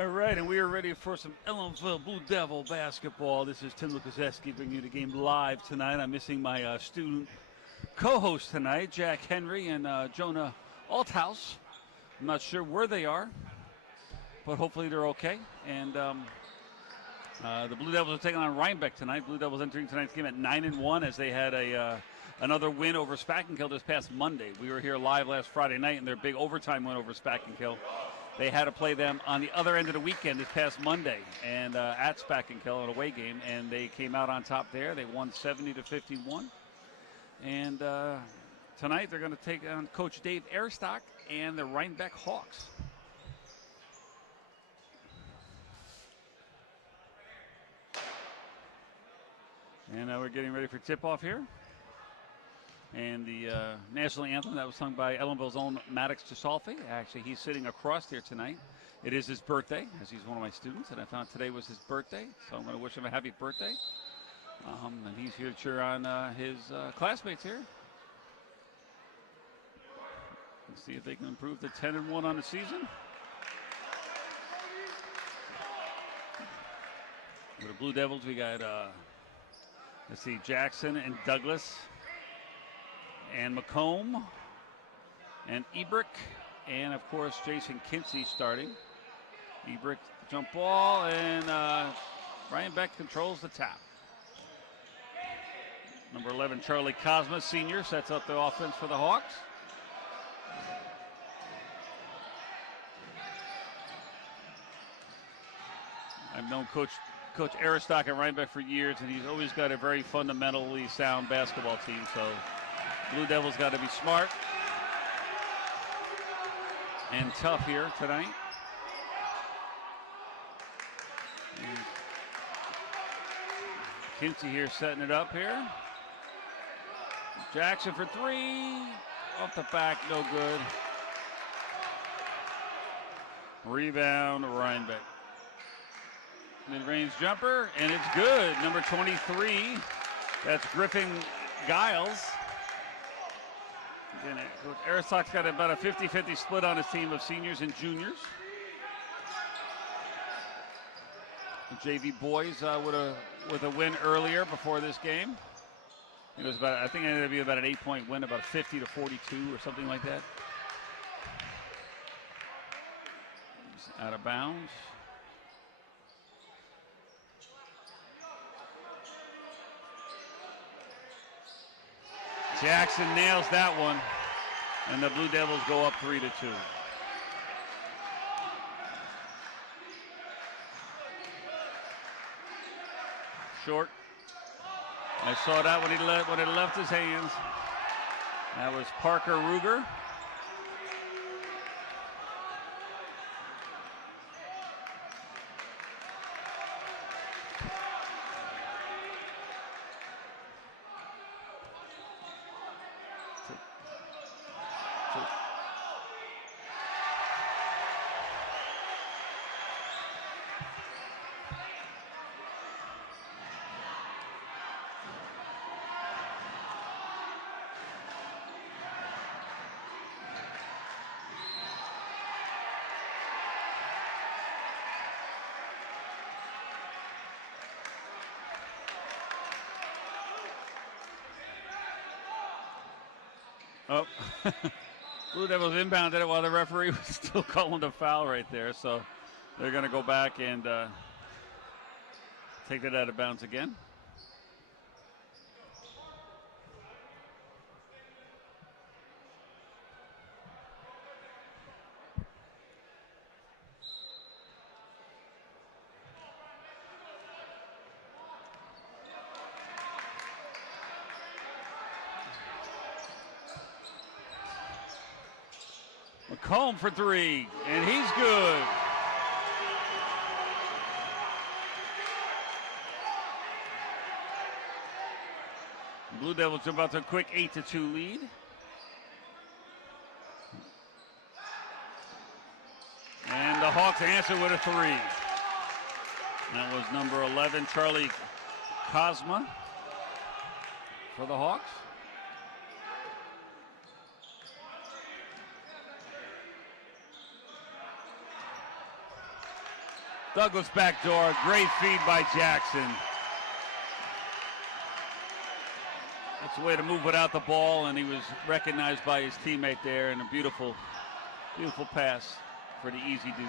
All right, and we are ready for some Ellenville Blue Devil basketball. This is Tim Lukaseski bringing you the game live tonight. I'm missing my student co-host tonight, Jack Henry and Jonah Althouse. I'm not sure where they are, but hopefully they're okay. And the Blue Devils are taking on Rhinebeck tonight. Blue Devils entering tonight's game at 9-1 as they had another win over Spackenkill this past Monday. We were here live last Friday night in their big overtime win over Spackenkill. They had to play them on the other end of the weekend this past Monday and at Spackenkill, an away game, and they came out on top there. They won 70-51. And tonight they're going to take on Coach Dave Aristock and the Rhinebeck Hawks. And we're getting ready for tip-off here. And the national anthem that was sung by Ellenville's own Maddox Gisolfi. Actually, he's sitting across here tonight. It is his birthday, as he's one of my students, and I found today was his birthday, so I'm going to wish him a happy birthday. And he's here to cheer on his classmates here. Let's see if they can improve to 10-1 on the season. For the Blue Devils, we got, let's see, Jackson and Douglas, and McComb, and Ebrick, and of course Jason Kinsey starting. Ebrick, jump ball, and Rhinebeck controls the tap. Number 11, Charlie Cosma, senior, sets up the offense for the Hawks. I've known Coach Aristock at Rhinebeck for years, and he's always got a very fundamentally sound basketball team, so Blue Devils got to be smart and tough here tonight. And Kinsey here setting it up here. Jackson for three. Off the back, no good. Rebound, Rhinebeck. Mid-range jumper, and it's good. Number 23, that's Griffin Giles. Again, Coach Aristock's got about a 50-50 split on his team of seniors and juniors. The JV boys with a win earlier before this game. It was I think it ended up being about an 8-point win, about 50-42 or something like that. He's out of bounds. Jackson nails that one, and the Blue Devils go up 3-2. Short. I saw that when it left his hands. That was Parker Ruger. Oh, Blue Devils inbounded it while the referee was still calling the foul right there. So they're going to go back and take that out of bounds again. McComb for three, and he's good. Blue Devils jump out to a quick 8-2 lead. And the Hawks answer with a three. That was number 11, Charlie Cosma for the Hawks. Douglas backdoor. Great feed by Jackson. That's the way to move without the ball, and he was recognized by his teammate there, and a beautiful, beautiful pass for the easy deuce.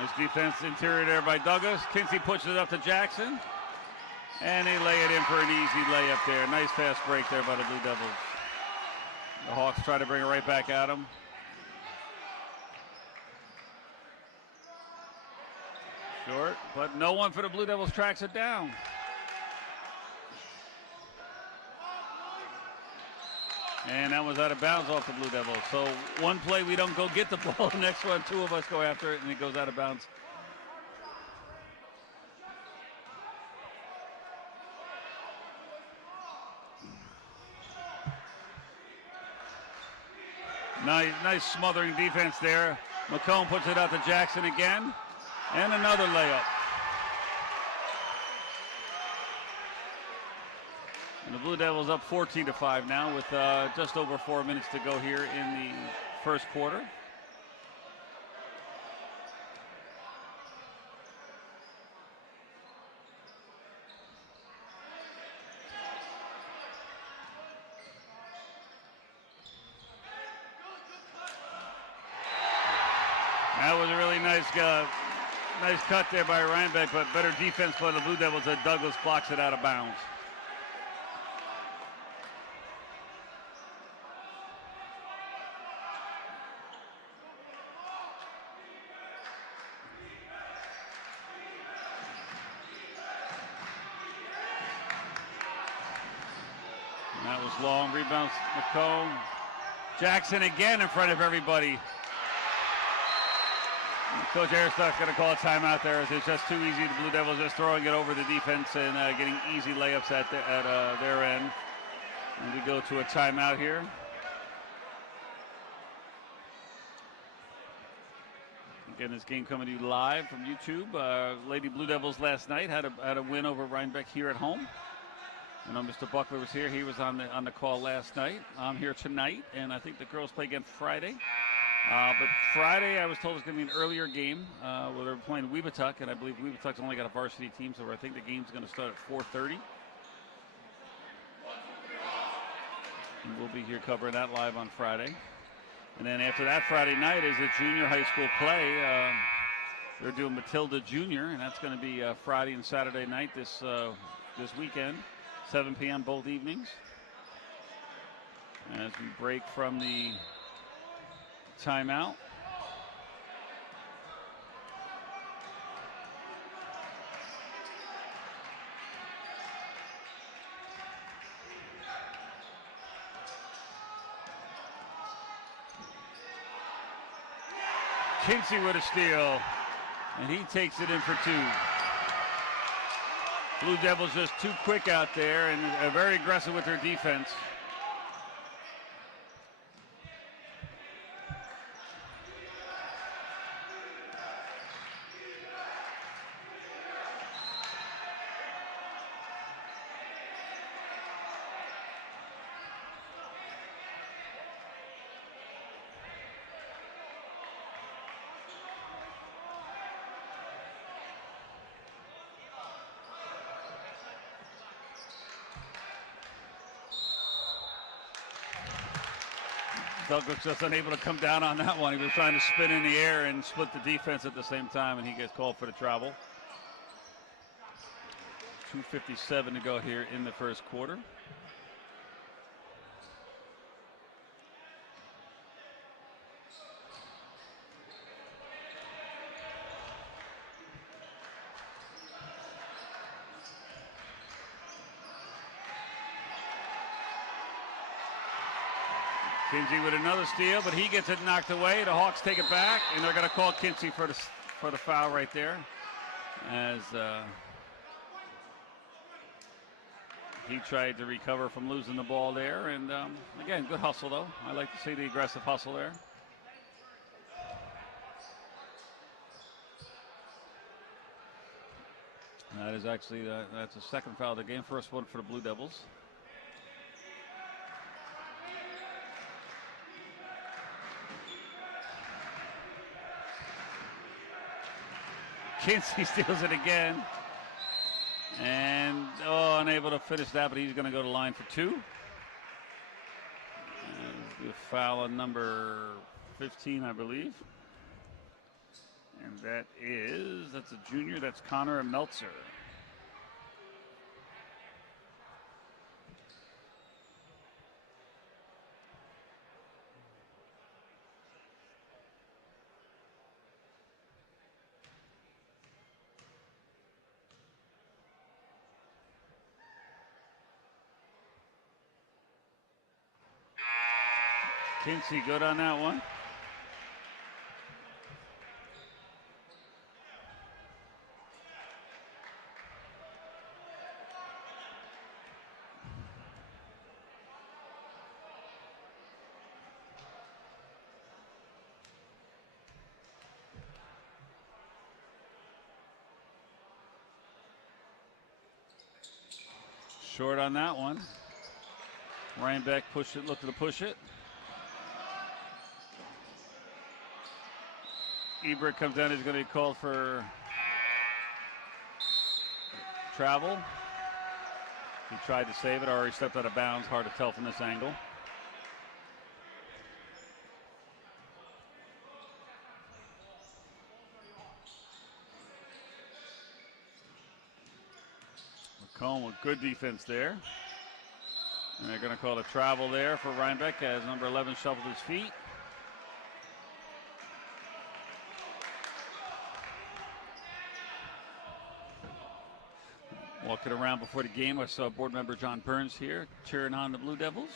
Nice defense interior there by Douglas. Kinsey pushes it up to Jackson, and they lay it in for an easy layup there. Nice fast break there by the Blue Devils. The Hawks try to bring it right back at him. Short, but no one for the Blue Devils tracks it down. And that was out of bounds off the Blue Devils. So one play we don't go get the ball, the next one two of us go after it, and it goes out of bounds. Nice smothering defense there. McComb puts it out to Jackson again. And another layup. And the Blue Devils up 14-5 now with just over 4 minutes to go here in the first quarter. That was a really nice cut there by Rhinebeck, but better defense by the Blue Devils as Douglas blocks it out of bounds. And that was long. Rebounds McComb. Jackson again in front of everybody. Coach Aristock's going to call a timeout there as it's just too easy. The Blue Devils just throwing it over the defense and getting easy layups at their end. And we go to a timeout here. Again, this game coming to you live from YouTube. Lady Blue Devils last night had a win over Rhinebeck here at home. I know Mr. Buckler was here. He was on the call last night. I'm here tonight, and I think the girls play again Friday. But Friday, I was told it's going to be an earlier game where they're playing Weebatuck, and I believe Weebatuck's only got a varsity team, so I think the game's going to start at 4:30. And we'll be here covering that live on Friday. And then after that Friday night is a junior high school play. They're doing Matilda Junior, and that's going to be Friday and Saturday night this weekend, 7 p.m. both evenings. As we break from the timeout. Kinsey with a steal, and he takes it in for two. Blue Devils just too quick out there and are very aggressive with their defense. Douglas just unable to come down on that one. He was trying to spin in the air and split the defense at the same time, and he gets called for the travel. 2:57 to go here in the first quarter. Kinsey with another steal, but he gets it knocked away. The Hawks take it back, and they're going to call Kinsey for the foul right there. As he tried to recover from losing the ball there. And again, good hustle, though. I like to see the aggressive hustle there. That is actually, that's a second foul of the game. First one for the Blue Devils. Kinsey steals it again. And, unable to finish that, but he's going to go to line for 2. And a foul on number 15, I believe. And that's a junior, that's Connor Meltzer. Kinsey good on that one. Short on that one. Rhinebeck looking to push it. Ebert comes down, he's going to be called for travel. He tried to save it, or he stepped out of bounds. Hard to tell from this angle. McComb with good defense there. And they're going to call a travel there for Rhinebeck as number 11 shuffled his feet. Walking around before the game, I saw board member John Burns here cheering on the Blue Devils.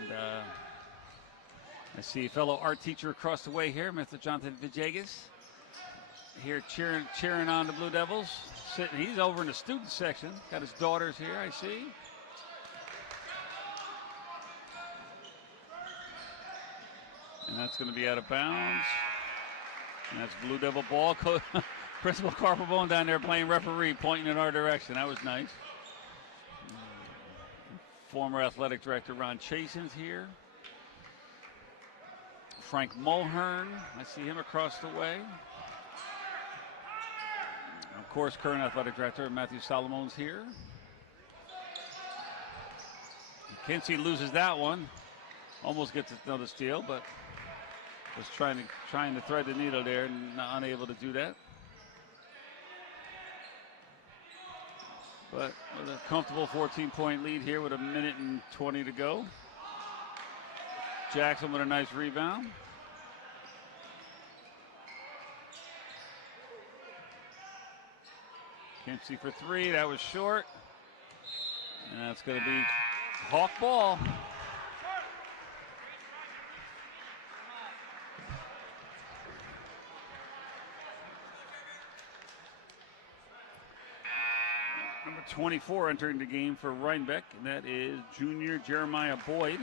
And I see a fellow art teacher across the way here, Mr. Jonathan Villegas, here cheering on the Blue Devils. He's over in the student section. Got his daughters here, I see. And that's going to be out of bounds. And that's Blue Devil ball. Principal Carpabone down there playing referee, pointing in our direction. That was nice. Former athletic director Ron Chasen's here. Frank Mulhern, I see him across the way. Of course, current athletic director Matthew Solomon's here. Kinsey loses that one. Almost gets another steal, but was trying to thread the needle there and unable to do that. But with a comfortable 14-point lead here with 1:20 to go. Jackson with a nice rebound. Kinsey for 3, that was short. And that's going to be Hawk ball. Number 24 entering the game for Rhinebeck, and that is junior Jeremiah Boyd.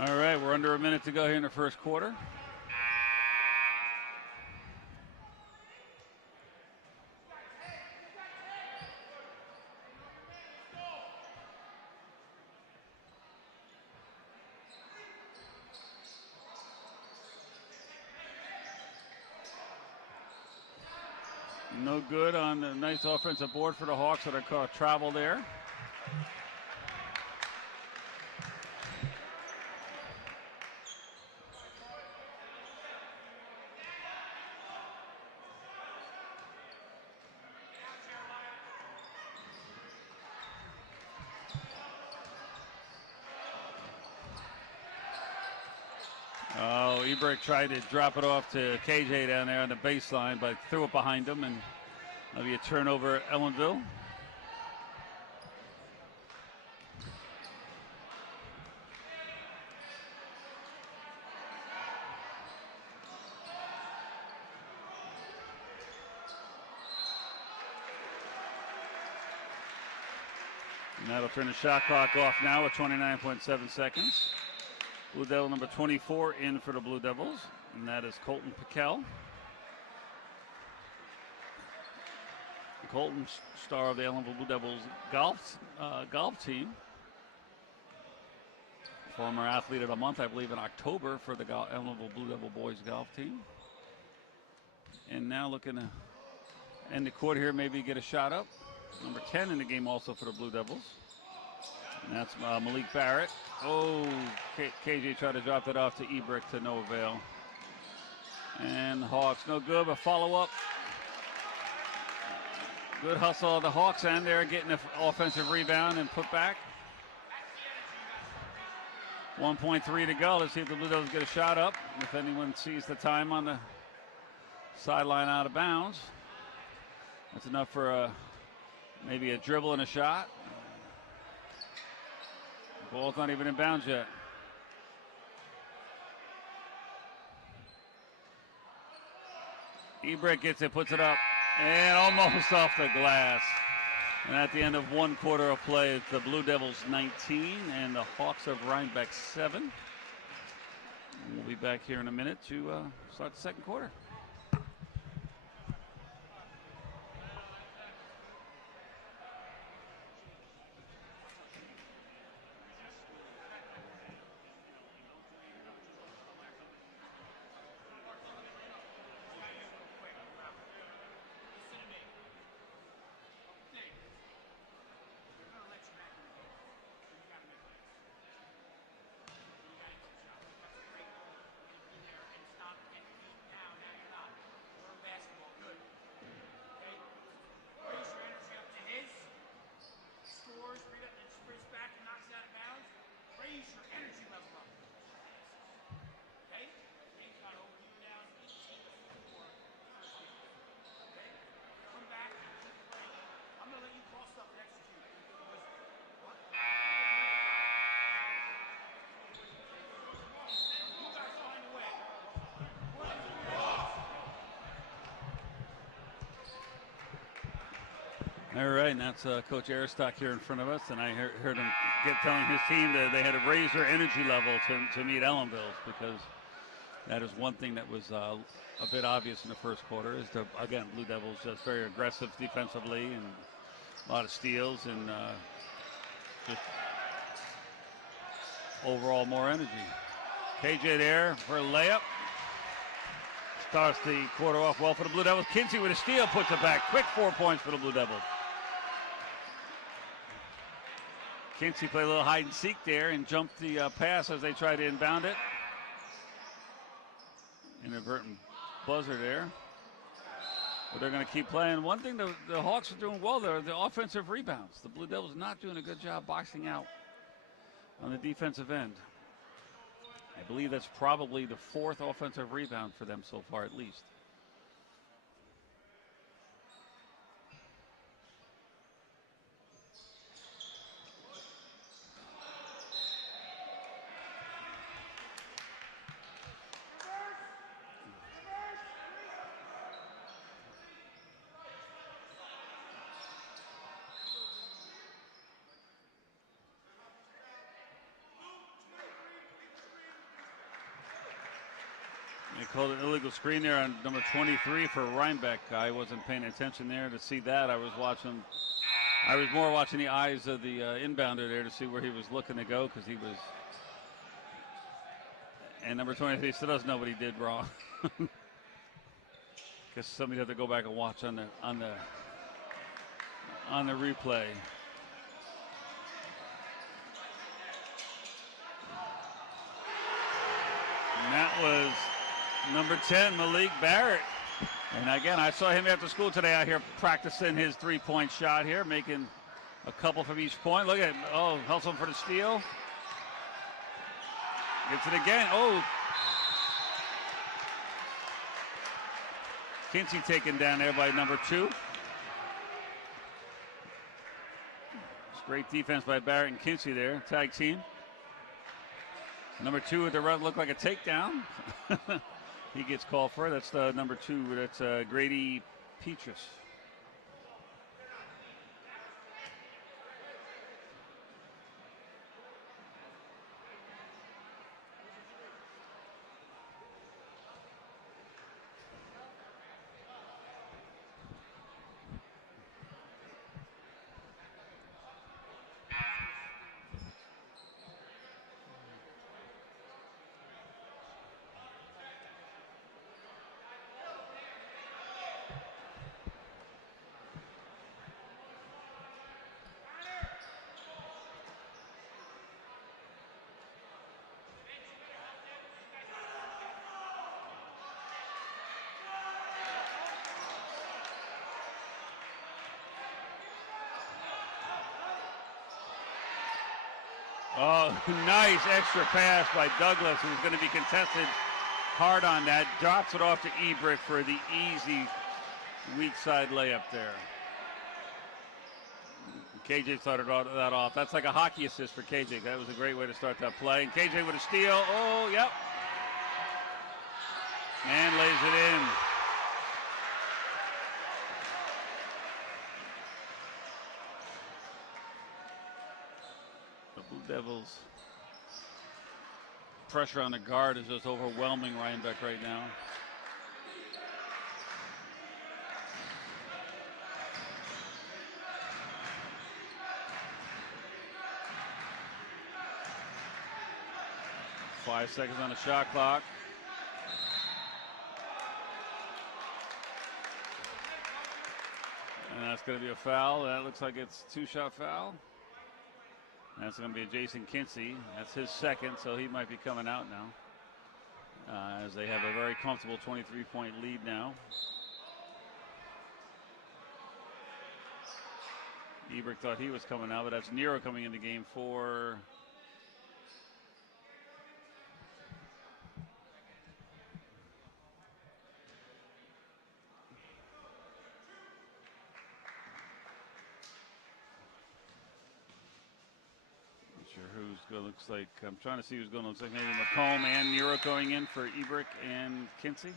All right, we're under a minute to go here in the first quarter. No good on the nice offensive board for the Hawks that are called travel there. Oh, Ebrick tried to drop it off to KJ down there on the baseline, but threw it behind him, and that'll be a turnover at Ellenville. And that'll turn the shot clock off now with 29.7 seconds. Blue Devil number 24 in for the Blue Devils, and that is Colton Piquel. Colton, star of the Ellenville Blue Devils golf team. Former athlete of the month, I believe, in October for the Ellenville Blue Devil boys golf team. And now looking to end the quarter here, maybe get a shot up. Number 10 in the game also for the Blue Devils. And that's Malik Barrett. Oh, KJ tried to drop that off to Ebrick to no avail. And the Hawks, no good, but follow up. Good hustle of the Hawks, and they're getting an offensive rebound and put back. 1.3 to go. Let's see if the Blue Devils get a shot up. If anyone sees the time on the sideline out of bounds. That's enough for maybe a dribble and a shot. The ball's not even in bounds yet. Ebrick gets it, puts it up, and almost off the glass. And at the end of one quarter of play, it's the Blue Devils 19 and the Hawks of Rhinebeck 7. And we'll be back here in a minute to start the second quarter. All right, and that's Coach Aristock here in front of us, and I heard him telling his team that they had to raise their energy level to meet Ellenville's, because that is one thing that was a bit obvious in the first quarter. Is again, Blue Devils just very aggressive defensively and a lot of steals and just overall more energy. KJ there for a layup. Starts the quarter off well for the Blue Devils. Kinsey with a steal, puts it back. Quick 4 points for the Blue Devils. Kinsey played a little hide and seek there and jumped the pass as they tried to inbound it. Inadvertent buzzer there. But they're going to keep playing. One thing the Hawks are doing well there, the offensive rebounds. The Blue Devils not doing a good job boxing out on the defensive end. I believe that's probably the fourth offensive rebound for them so far, at least. They called an illegal screen there on number 23 for Rhinebeck. I wasn't paying attention there to see that. I was more watching the eyes of the inbounder there to see where he was looking to go, because he was. And number 23 still doesn't know what he did wrong. Guess somebody had to go back and watch on the replay. And that was number 10, Malik Barrett. And again, I saw him after school today out here practicing his three-point shot here, making a couple from each point. Look at, hustle for the steal. Gets it again. Oh. Kinsey taken down there by number 2. Great defense by Barrett and Kinsey there, tag team. Number 2 at the right looked like a takedown. He gets called for it. That's number 2. That's Grady Petrus. Oh, nice extra pass by Douglas, who's going to be contested hard on that. Drops it off to Ebrick for the easy weak side layup there. KJ started that off. That's like a hockey assist for KJ. That was a great way to start that play. And KJ with a steal. Oh, yep. And lays it in. The Blue Devils' pressure on the guard is just overwhelming Rhinebeck right now. Five seconds on the shot clock. And that's going to be a foul. That looks like it's a two-shot foul. That's going to be Jason Kinsey. That's his second, so he might be coming out now. As they have a very comfortable 23-point lead now. Ebrick thought he was coming out, but that's Nero coming into game for looks like, I'm trying to see who's going to, looks like maybe McComb and Nero going in for Ebrick and Kinsey.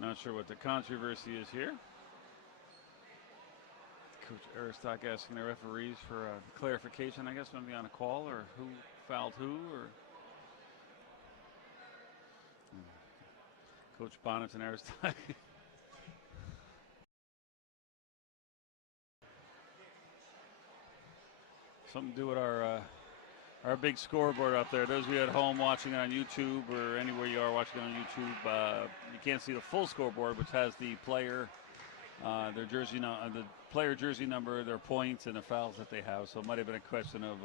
Not sure what the controversy is here. Coach Aristock asking the referees for clarification, I guess, maybe on a call or who fouled who, or Coach Bonnet and Aristock. Something to do with our big scoreboard up there. Those of you at home watching it on YouTube or anywhere you are watching it on YouTube, you can't see the full scoreboard, which has the player, their jersey, the player jersey number, their points, and the fouls that they have. So it might have been a question of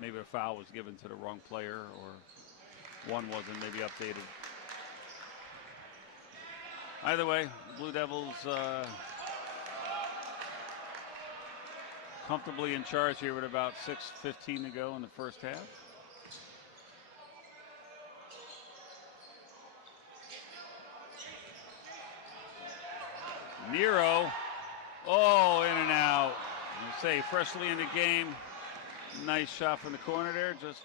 maybe a foul was given to the wrong player or one wasn't maybe updated. Either way, Blue Devils comfortably in charge here with about 6:15 to go in the first half. Nero, oh, in and out. I say freshly in the game. Nice shot from the corner there. Just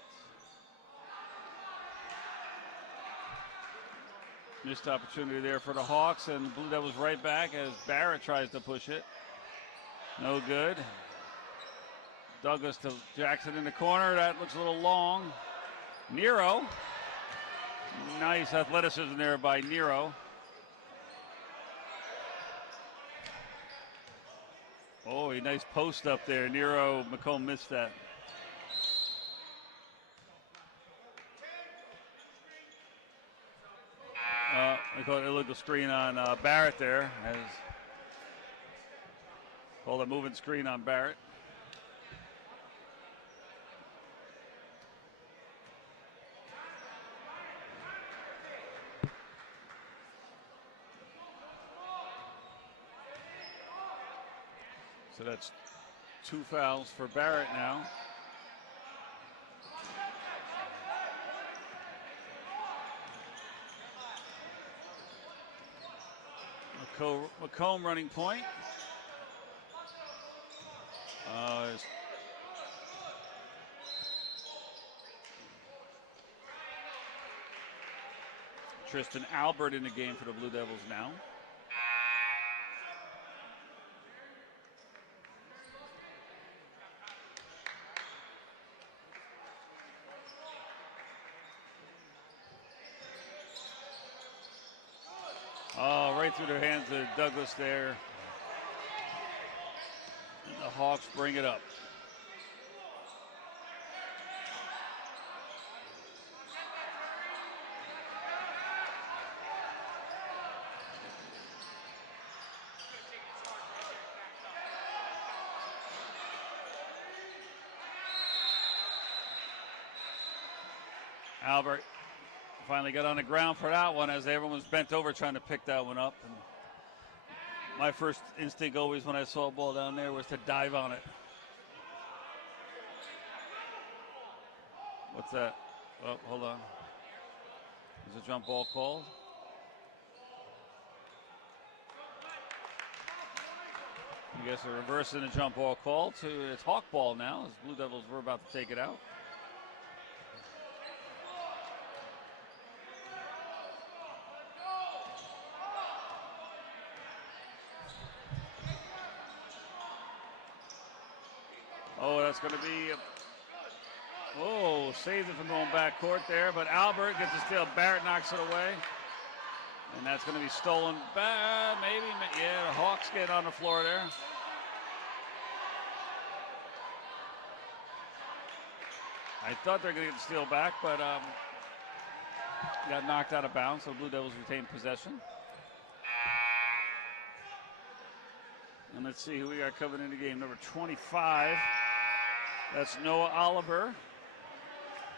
missed opportunity there for the Hawks, and Blue Devils right back as Barrett tries to push it. No good. Douglas to Jackson in the corner. That looks a little long. Nero. Nice athleticism there by Nero. Oh, a nice post up there. Nero, McComb missed that. I call it illegal screen on Barrett there. Called a moving screen on Barrett. So that's 2 fouls for Barrett now. McComb running point. Tristan Albert in the game for the Blue Devils now. Oh, right through the hands of Douglas there. And the Hawks bring it up. Albert finally got on the ground for that one as everyone was bent over trying to pick that one up. And my first instinct always when I saw a ball down there was to dive on it. What's that? Oh, hold on. Is a jump ball called? I guess they're reversing the jump ball call to it's Hawk ball now as Blue Devils were about to take it out. Oh, that's going to be, saves it from going back court there, but Albert gets a steal. Barrett knocks it away. And that's going to be stolen back, maybe, yeah, the Hawks get on the floor there. I thought they were going to get the steal back, but got knocked out of bounds, so Blue Devils retain possession. And let's see who we got coming in the game. Number 25, that's Noah Oliver.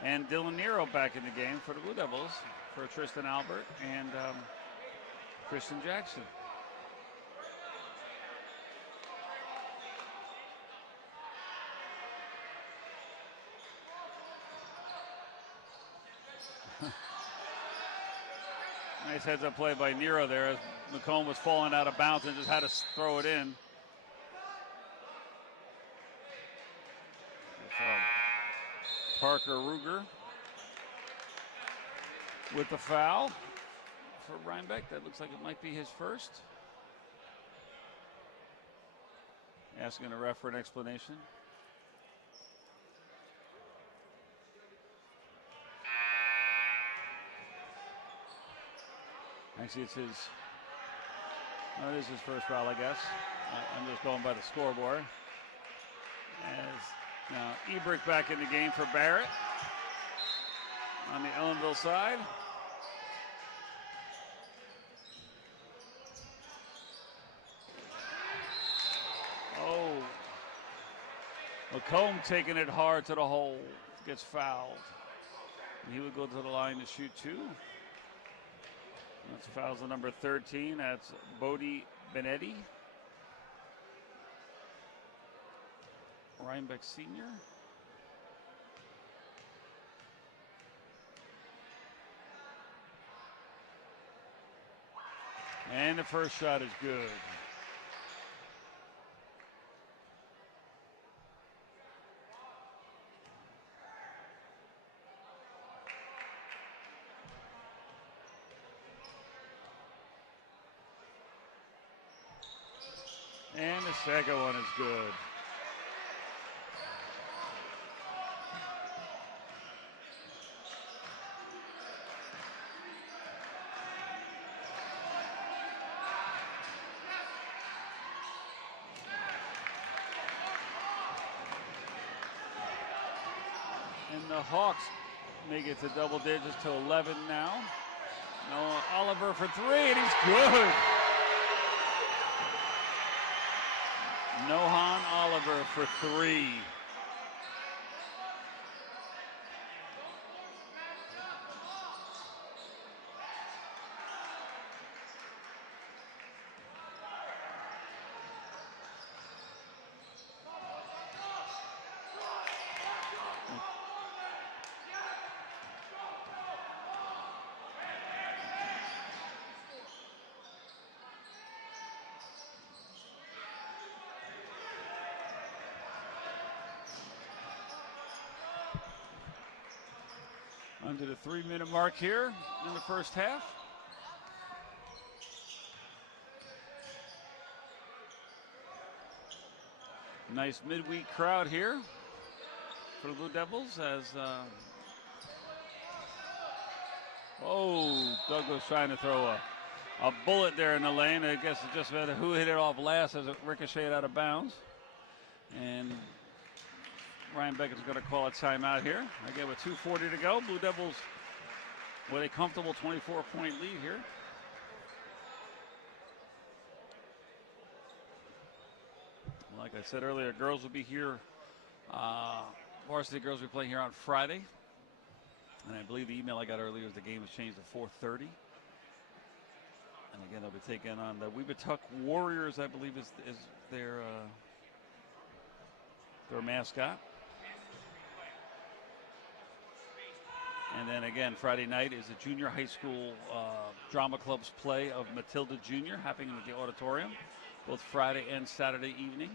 And Dylan Nero back in the game for the Blue Devils, for Tristan Albert and Christian Jackson. Nice heads-up play by Nero there as McComb was falling out of bounds and just had to throw it in. Parker Ruger with the foul for Rhinebeck. That looks like it might be his first. Asking the ref for an explanation. Actually, it's his. No, it is his first foul, I guess. I'm just going by the scoreboard. As now Ebrick back in the game for Barrett on the Ellenville side. Oh, McComb taking it hard to the hole, gets fouled. And he would go to the line to shoot two. That's fouls the number 13. That's Bodie Benetti. Rhinebeck senior. And the first shot is good. And the second one is good. And the Hawks make it to double digits to 11 now. Noah Oliver for three, and he's good. Nohan Oliver for three. Under the 3-minute mark here in the first half. Nice midweek crowd here for the Blue Devils as Doug was trying to throw a bullet there in the lane. I guess it just matter who hit it off last as it ricocheted out of bounds. And Rhinebeck is going to call a timeout here. Again, with 2:40 to go, Blue Devils with a comfortable 24-point lead here. Like I said earlier, girls will be here. Varsity girls will be playing here on Friday. And I believe the email I got earlier was the game was changed to 4:30. And again, they'll be taking on the Weebatuck Warriors, I believe, is their mascot. And then again, Friday night is a junior high school drama club's play of Matilda Jr. happening at the auditorium, both Friday and Saturday evening.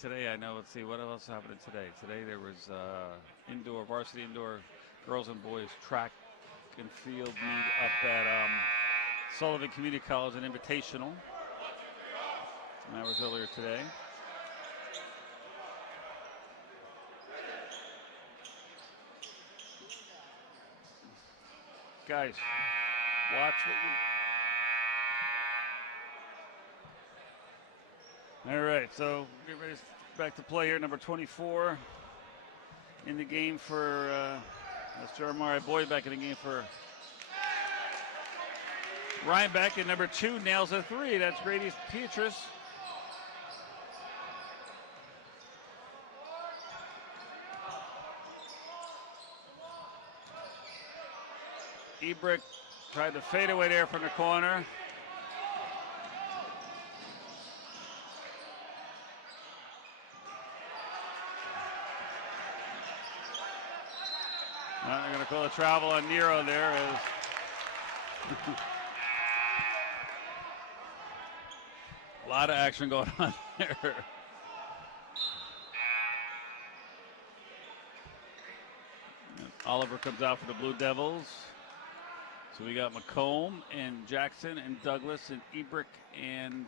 Today, I know, let's see, what else happened today? Today there was varsity indoor girls and boys track and field meet up at Sullivan Community College, an invitational. And that was earlier today. Guys, watch what you... All right, so get ready back to play here. Number 24 in the game for, that's Jeremiah Boyd back in the game for Rhinebeck. And number 2 nails a 3. That's Grady Petrus. Ebrick tried to fade away there from the corner. They're going to call a travel on Nero there. A lot of action going on there. Oliver comes out for the Blue Devils. So we got McComb and Jackson and Douglas and Ebrick and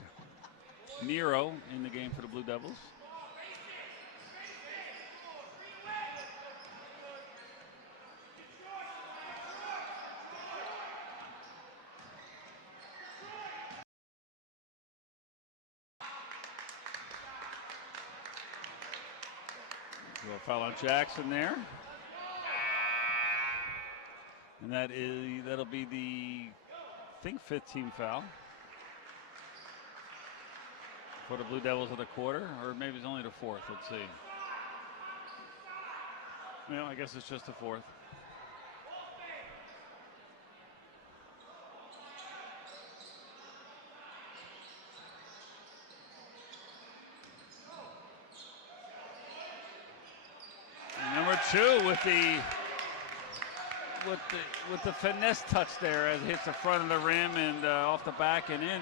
Nero in the game for the Blue Devils. So a foul on Jackson there. And that'll be the, I think, 5th team foul for the Blue Devils of the quarter, or maybe it's only the 4th. Let's see. Well, I guess it's just the 4th. And number 2 with the finesse touch there as it hits the front of the rim and off the back and in.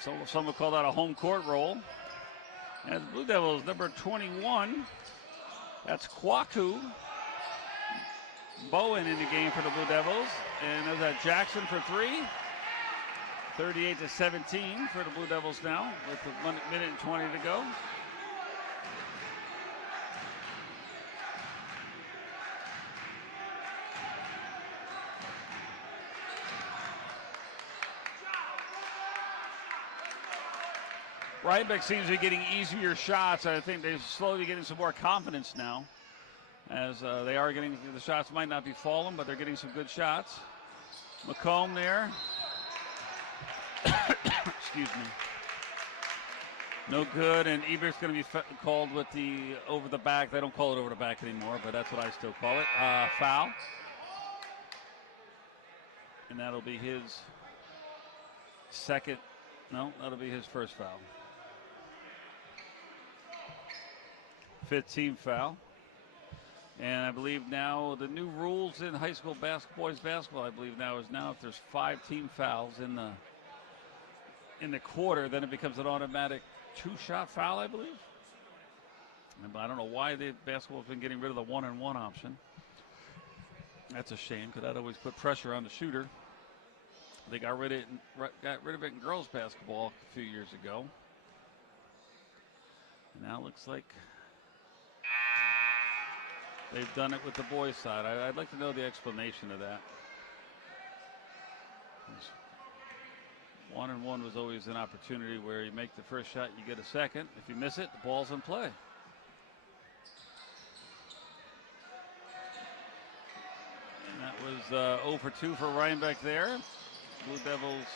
So some would call that a home court roll. And the Blue Devils, number 21, that's Kwaku Bowen in the game for the Blue Devils. And there's that Jackson for 3. 38-17 for the Blue Devils now with a minute and 20 to go. Rhinebeck seems to be getting easier shots. I think they're slowly getting some more confidence now, as they are getting, the shots might not be falling, but they're getting some good shots. McComb there. Excuse me. No good, and Ebert's going to be called with the over the back. They don't call it over the back anymore, but that's what I still call it. Foul. And that'll be his second. No, that'll be his first foul. 5th team foul. And I believe now the new rules in high school boys basketball, I believe now is if there's 5 team fouls in the quarter, then it becomes an automatic 2-shot foul, I believe. I don't know why the basketball's been getting rid of the 1-and-1 option. That's a shame, because that always put pressure on the shooter. They got rid of it in girls basketball a few years ago. And now it looks like they've done it with the boys' side. I'd like to know the explanation of that. 1-and-1 was always an opportunity where you make the first shot, you get a second. If you miss it, the ball's in play. And that was 0 for 2 for Rhinebeck there. Blue Devils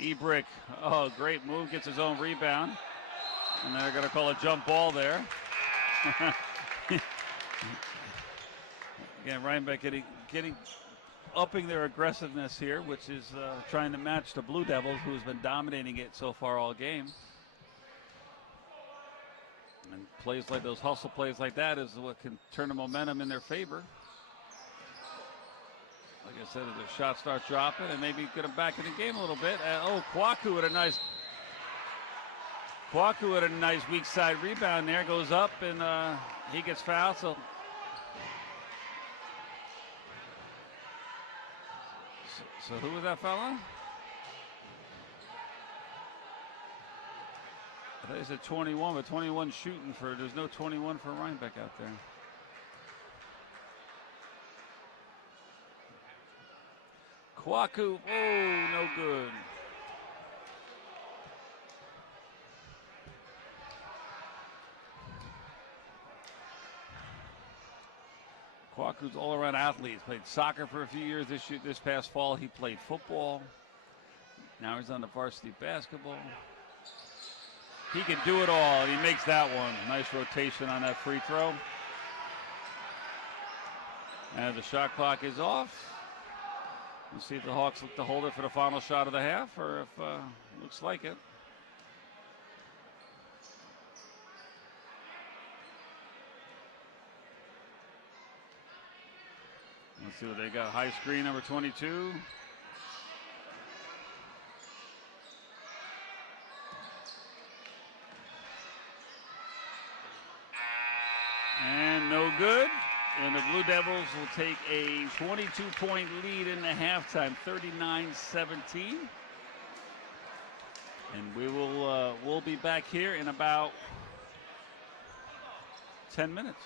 Ebrick, oh, great move, gets his own rebound. And they're going to call a jump ball there. Again, Rhinebeck upping their aggressiveness here, which is trying to match the Blue Devils, who has been dominating it so far all game. And plays like those, hustle plays like that, is what can turn the momentum in their favor. Like I said, as their shot starts dropping, and maybe get them back in the game a little bit. Kwaku with a nice weak side rebound there, goes up, and he gets fouled. So who was that foul on? I thought he said 21, but 21 shooting for, there's no 21 for Rhinebeck out there. Kwaku, oh, no good. Kwaku's all-around athlete. He's played soccer for a few years. This past fall, he played football. Now he's on the varsity basketball. He can do it all, and he makes that one. Nice rotation on that free throw. And the shot clock is off. We'll see if the Hawks look to hold it for the final shot of the half, or if looks like it. Let's see what they got. High screen, number 22. And no good. And the Blue Devils will take a 22-point lead in the halftime, 39-17. And we'll be back here in about 10 minutes.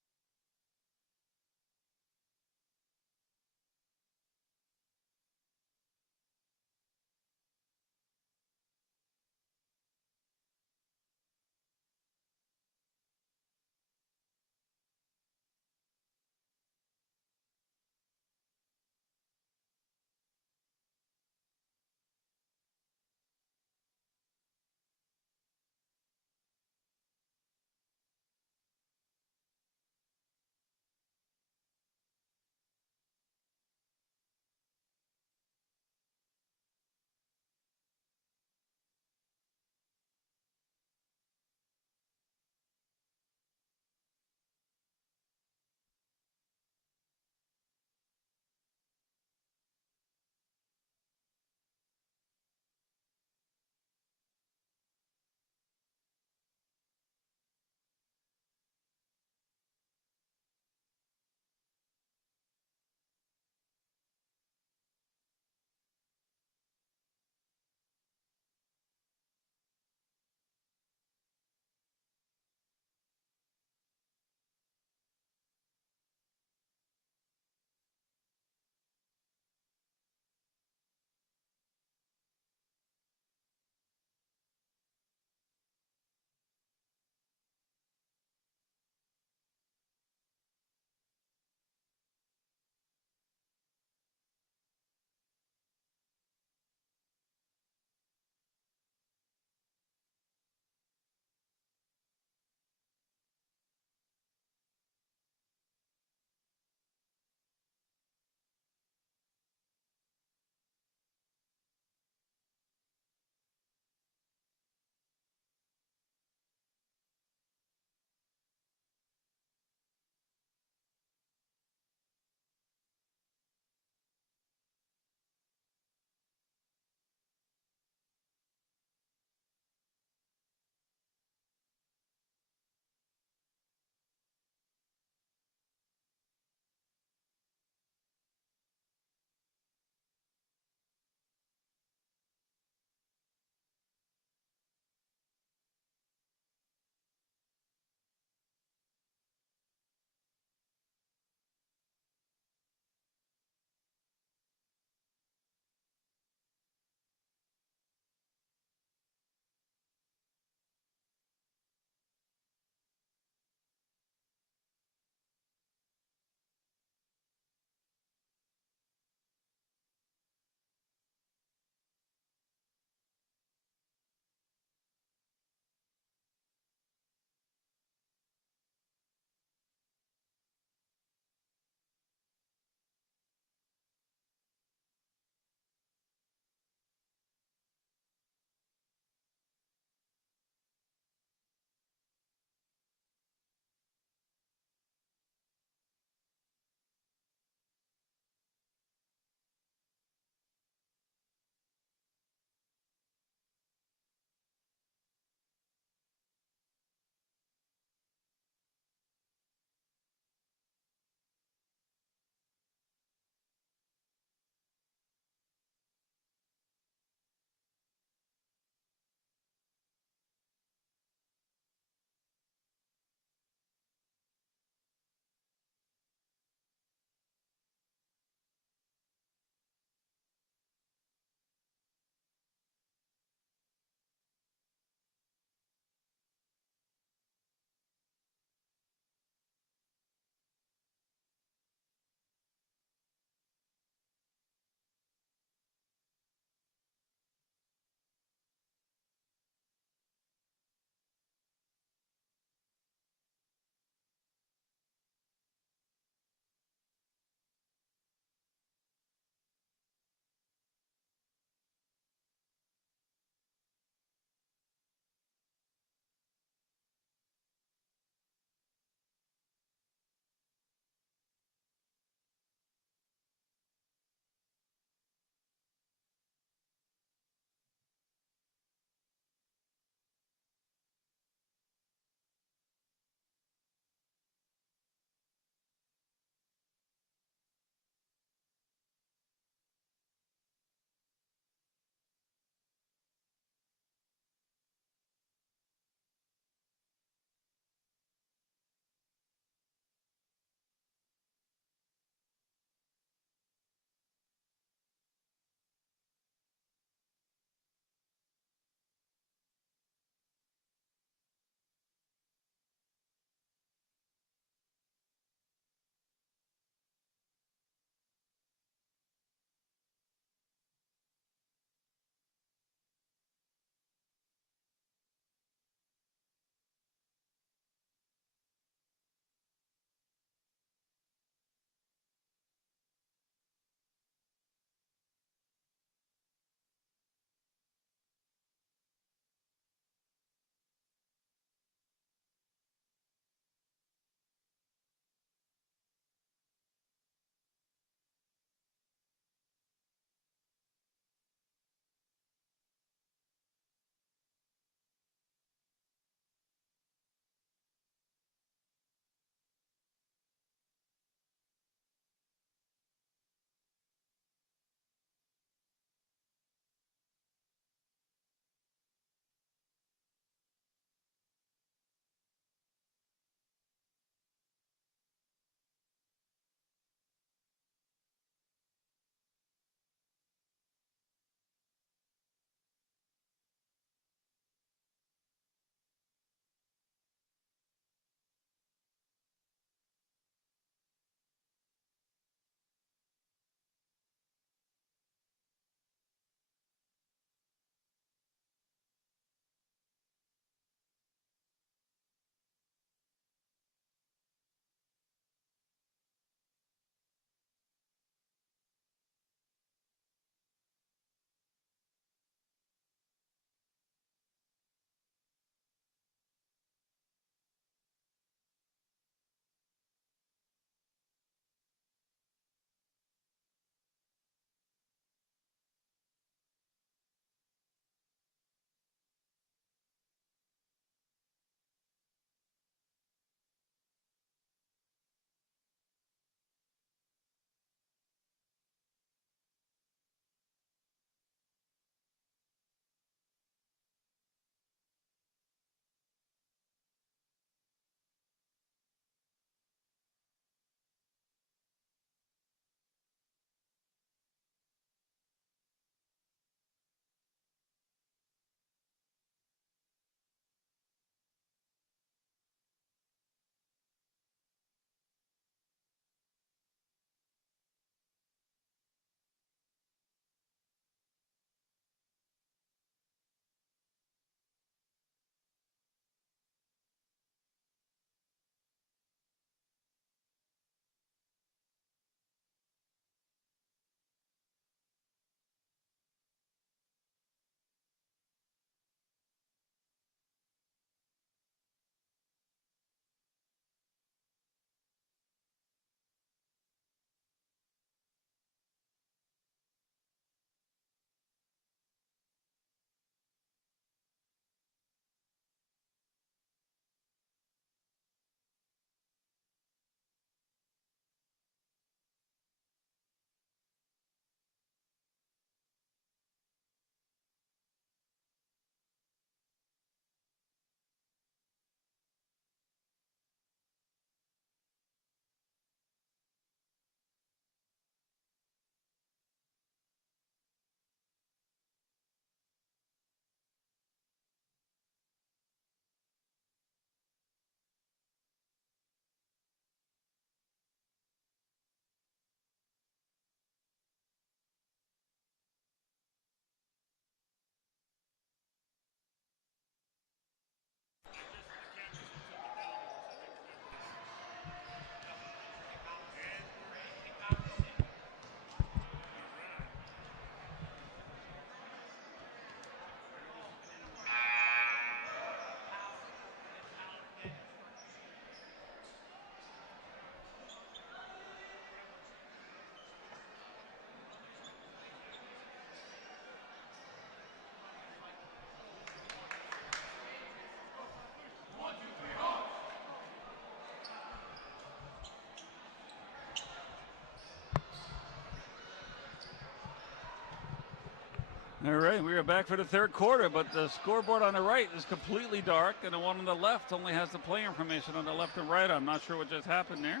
All right, we are back for the third quarter, but the scoreboard on the right is completely dark, and the one on the left only has the play information on the left and right. I'm not sure what just happened there.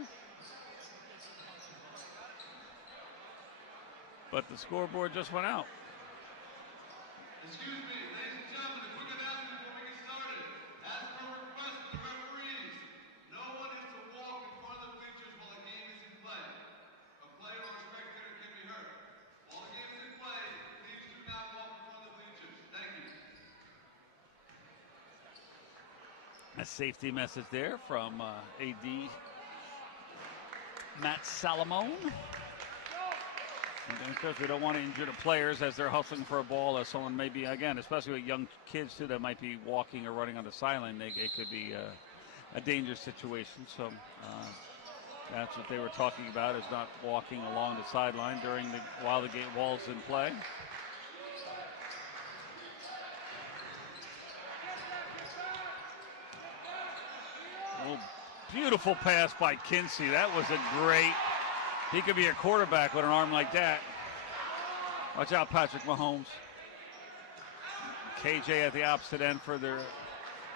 But the scoreboard just went out. Excuse me, ladies and gentlemen, a quick announcement before we get started. As per request from the referees, no one is to walk in front of the bleachers while the game is in play. A player or a spectator can be hurt. While the game is in play, please do not walk in front of the bleachers. Thank you. A safety message there from AD Matt Salamone. Because we don't want to injure the players as they're hustling for a ball, as someone may be, again, especially with young kids too, that might be walking or running on the sideline. It could be a dangerous situation. So that's what they were talking about, is not walking along the sideline while the ball's in play. Oh, beautiful pass by Kinsey. That was a great. He could be a quarterback with an arm like that. Watch out, Patrick Mahomes. KJ at the opposite end for the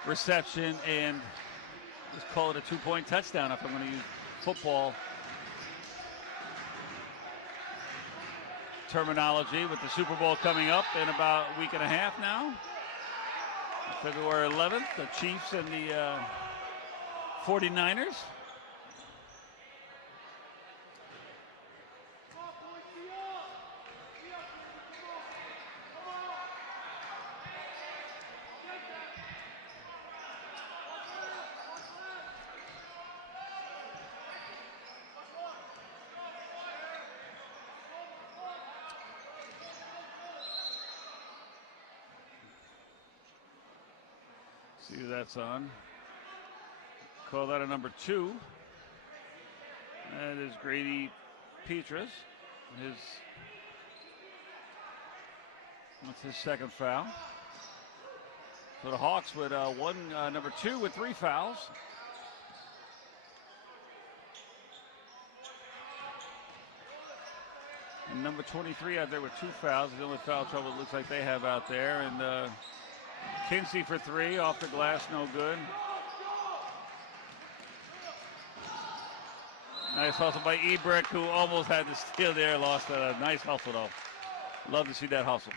reception, and just call it a 2-point touchdown if I'm going to use football terminology, with the Super Bowl coming up in about a week and a half now. February 11th, the Chiefs and the 49ers. See who that's on. Call that a number 2. That is Grady Petras. That's his second foul. So the Hawks with number 2 with 3 fouls. And number 23 out there with 2 fouls. The only foul trouble it looks like they have out there. And Kinsey for 3 off the glass, no good. Nice hustle by Ebrick, who almost had the steal there. Lost a nice hustle, though. Love to see that hustle.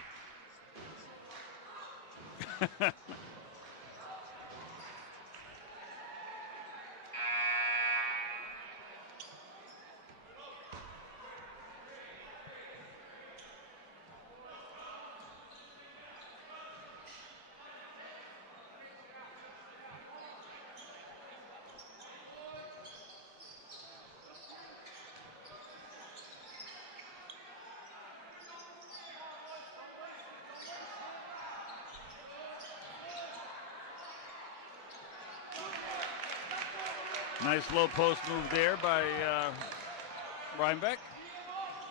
Nice low post move there by Rhinebeck.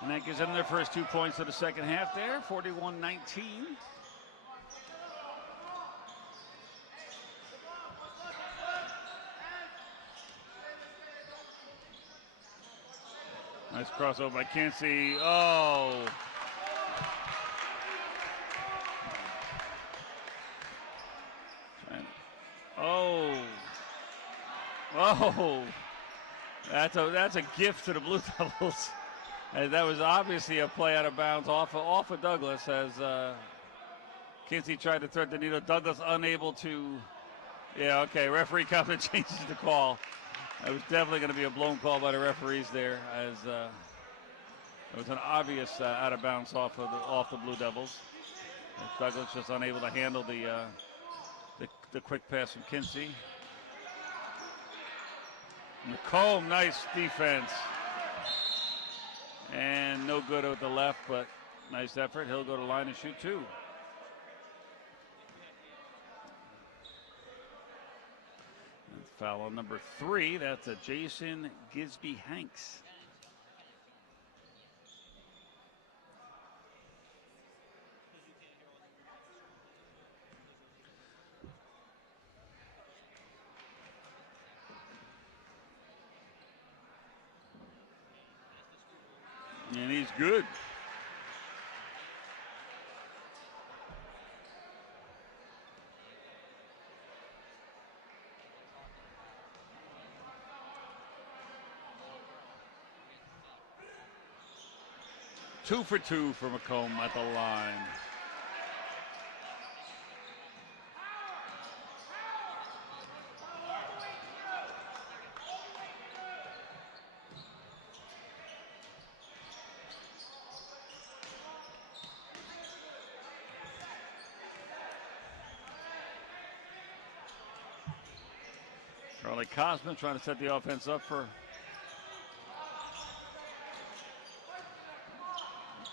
And that gives them their first 2 points of the second half there, 41-19. Nice crossover by Kinsey. Oh. Oh. Oh, that's a gift to the Blue Devils. And that was obviously a play out of bounds off of Douglas, as Kinsey tried to thread the needle. Douglas unable to. Yeah, okay. Referee comes and changes the call. It was definitely going to be a blown call by the referees there, as it was an obvious out of bounds off the Blue Devils. Douglas just unable to handle the quick pass from Kinsey. McComb, nice defense. And no good with the left, but nice effort. He'll go to line and shoot 2. Foul on number 3. That's a Jason Gisby-Hanks. And he's good. 2 for 2 for Macomb at the line. Charlie Cosman trying to set the offense up for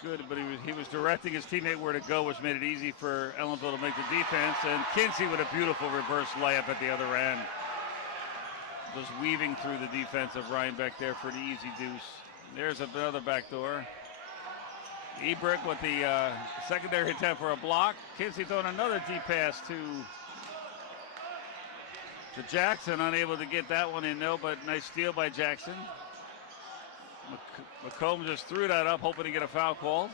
good, but he was directing his teammate where to go, which made it easy for Ellenville to make the defense. And Kinsey with a beautiful reverse layup at the other end. Just weaving through the defense of Rhinebeck there for the easy deuce. There's another backdoor. Ebrick with the secondary attempt for a block. Kinsey throwing another deep pass to Jackson, unable to get that one in, no, but nice steal by Jackson. Macomb just threw that up, hoping to get a foul called.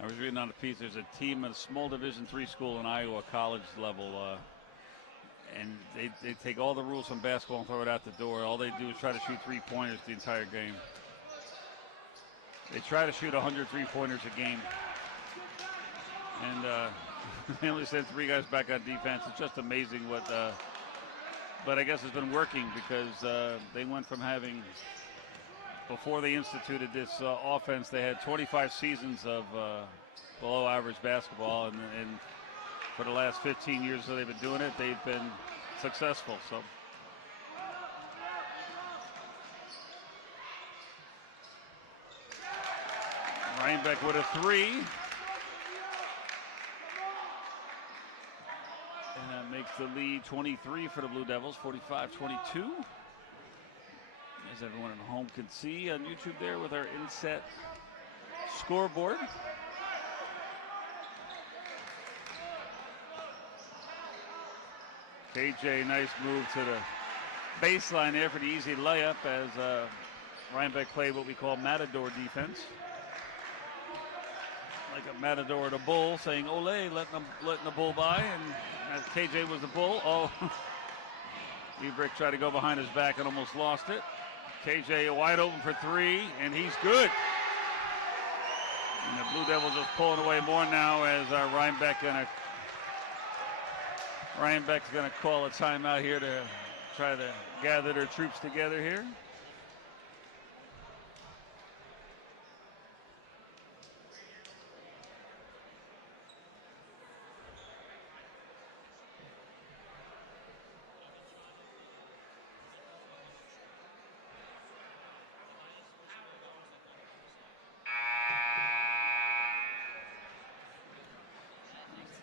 I was reading on the piece, there's a team at a small Division III school in Iowa, college level, and they take all the rules from basketball and throw it out the door. All they do is try to shoot three-pointers the entire game. They try to shoot 100 three-pointers a game. And they only send 3 guys back on defense. It's just amazing what, but I guess it's been working because they went from having, before they instituted this offense, they had 25 seasons of below average basketball, and for the last 15 years that they've been doing it, they've been successful. So Rhinebeck with a 3. And that makes the lead 23 for the Blue Devils, 45-22. As everyone at home can see on YouTube there with our inset scoreboard. KJ, nice move to the baseline there for the easy layup as Rhinebeck played what we call matador defense. Like a matador at a bull, saying ole, letting the bull by, and as KJ was the bull, Ebrick tried to go behind his back and almost lost it. KJ wide open for 3, and he's good. And the Blue Devils just pulling away more now as Rhinebeck's gonna call a timeout here to try to gather their troops together here.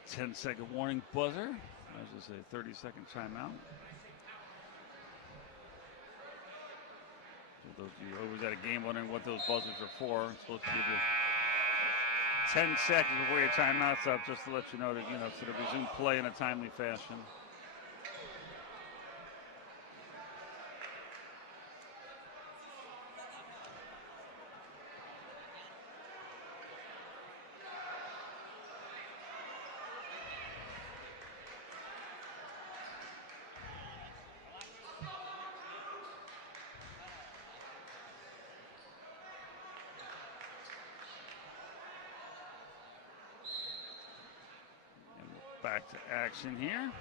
It's a 10-second warning buzzer. I was just a 30-second timeout. For those of you who always at a game wondering what those buzzers are for, it's supposed to give you 10 seconds before your timeout's up, just to let you know that, to resume play in a timely fashion. Back to action here.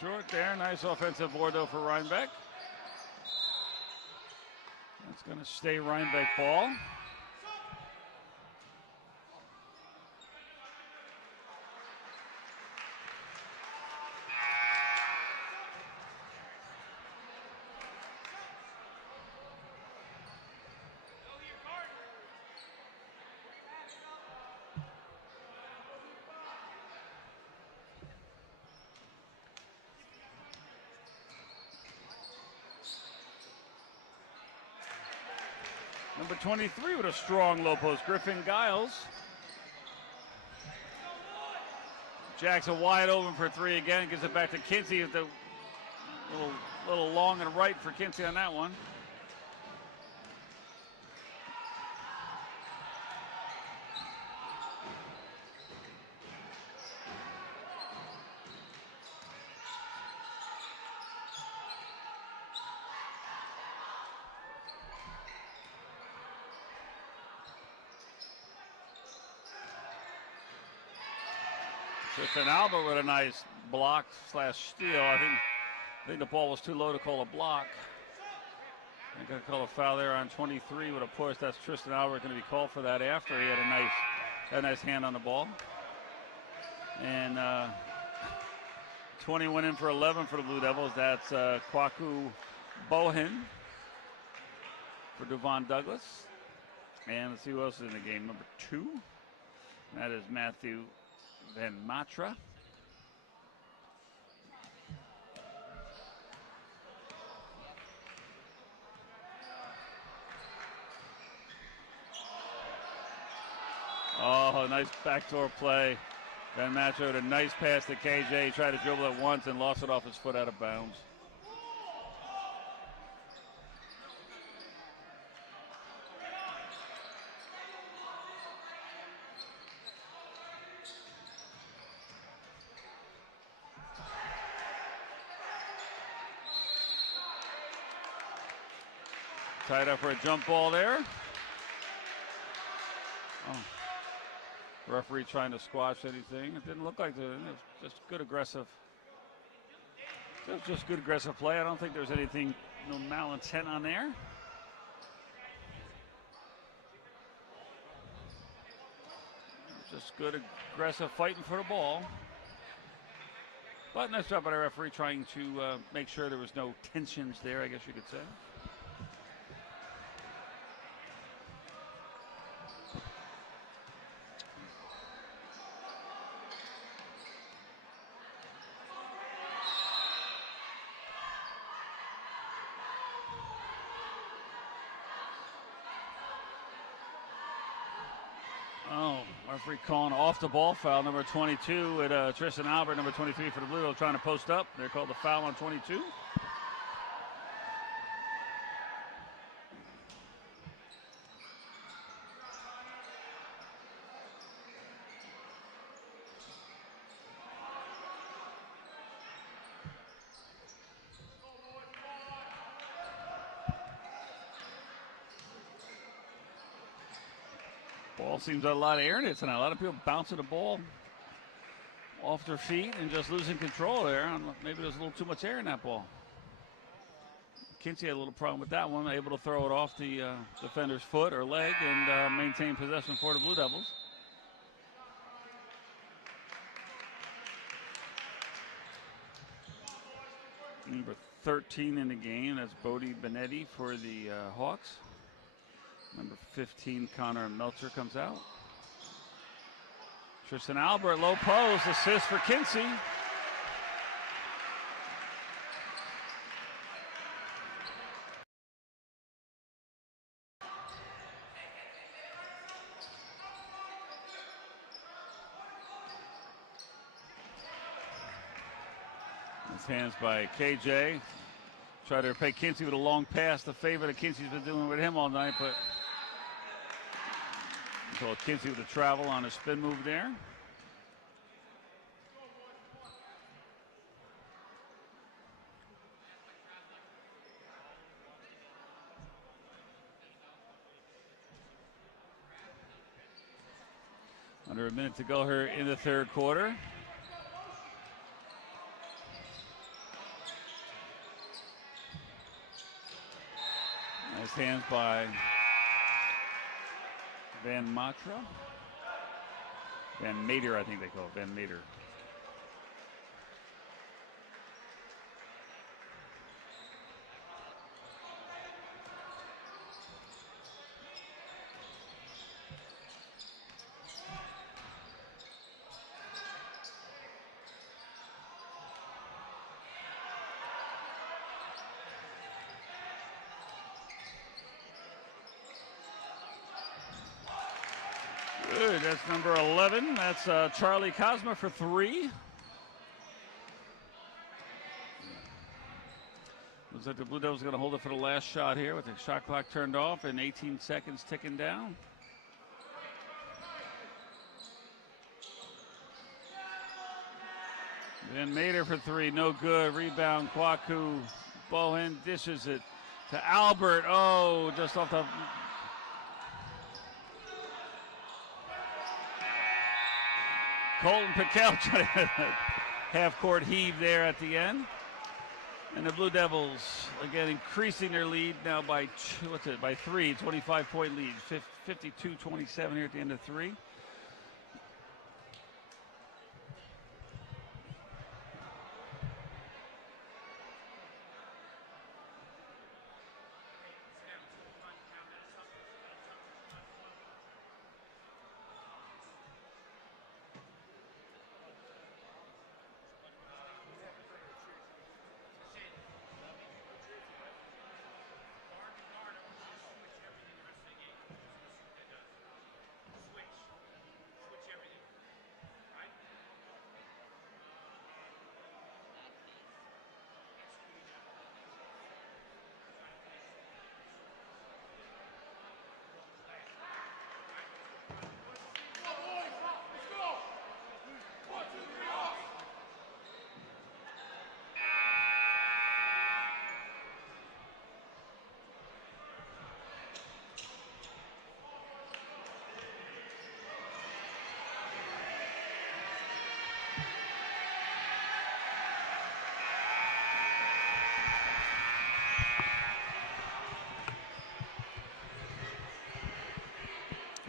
Short there, nice offensive board though for Rhinebeck. That's going to stay Rhinebeck ball. Number 23 with a strong low post, Griffin Giles. Jackson wide open for three again. Gives it back to Kinsey. With the little long and right for Kinsey on that one. Tristan Albert with a nice block / steal. I think the ball was too low to call a block. They're going to call a foul there on 23 with a push. That's Tristan Albert going to be called for that after he had a nice hand on the ball. And 20 went in for 11 for the Blue Devils. That's Kwaku Bohan for Devon Douglas. And let's see who else is in the game. Number 2. That is Matthew Van Matra. Oh, nice backdoor play. Van Matra with a nice pass to KJ. He tried to dribble it once and lost it off his foot out of bounds. Tied up for a jump ball there. Oh. Referee trying to squash anything. It didn't look like it. It was just good aggressive. It was just good aggressive play. I don't think there's anything, no malintent on there. Just good aggressive fighting for the ball. But nice job by the referee trying to make sure there was no tensions there, I guess you could say. Referee calling off the ball foul, number 22 with Tristan Albert, number 23 for the Blue Devils trying to post up. They're called the foul on 22. Ball seems a lot of air in it tonight. A lot of people bouncing the ball off their feet and just losing control there. Maybe there's a little too much air in that ball. Kinsey had a little problem with that one, able to throw it off the defender's foot or leg and maintain possession for the Blue Devils. Number 13 in the game, that's Bodie Benetti for the Hawks. Number 15, Connor Meltzer comes out. Tristan Albert, low post, assist for Kinsey. Nice hands by KJ. Try to repay Kinsey with a long pass, the favor that Kinsey's been doing with him all night, but so Kinsey with a travel on a spin move there. Under a minute to go here in the third quarter. Nice hands by Van Matra. Van Mater, I think they call it, Van Mater. Good. That's number 11. That's Charlie Cosma for 3. Looks like the Blue Devils are going to hold it for the last shot here with the shot clock turned off and 18 seconds ticking down. Van Mater for 3, no good. Rebound, Kwaku. Bohan dishes it to Albert. Oh, just off the... Colton Piquel trying to half-court heave there at the end. And the Blue Devils, again, increasing their lead now by, by 3, 25-point lead. 52-27 here at the end of 3.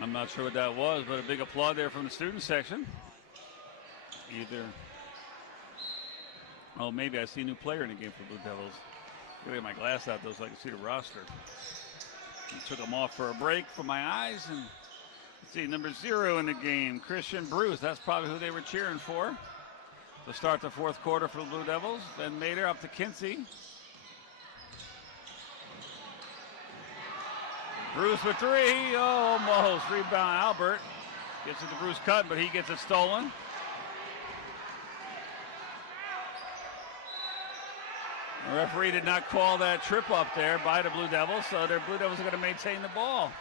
I'm not sure what that was, but a big applaud there from the student section. Either, oh, maybe I see a new player in the game for Blue Devils. Gotta get my glass out though so I can see the roster. I took them off for a break for my eyes, and let's see, number 0 in the game, Christian Bruce. That's probably who they were cheering for to start the 4th quarter for the Blue Devils. Then Mater up to Kinsey. Bruce with 3, oh, almost. Rebound, Albert. Gets it to Bruce cut, but he gets it stolen. The referee did not call that trip up there by the Blue Devils, so their Blue Devils are going to maintain the ball.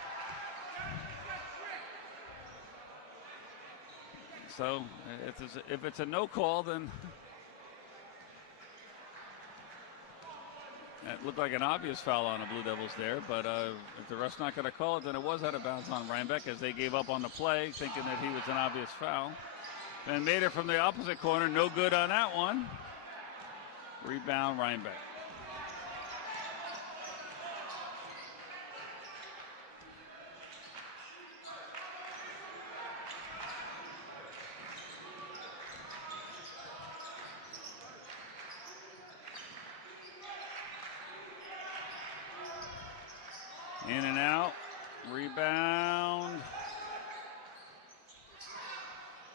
So if it's a no call, then it looked like an obvious foul on the Blue Devils there, but if the ref's not going to call it, then it was out of bounds on Rhinebeck as they gave up on the play, thinking that he was an obvious foul. Van Mater from the opposite corner, no good on that one. Rebound, Rhinebeck. In and out, rebound.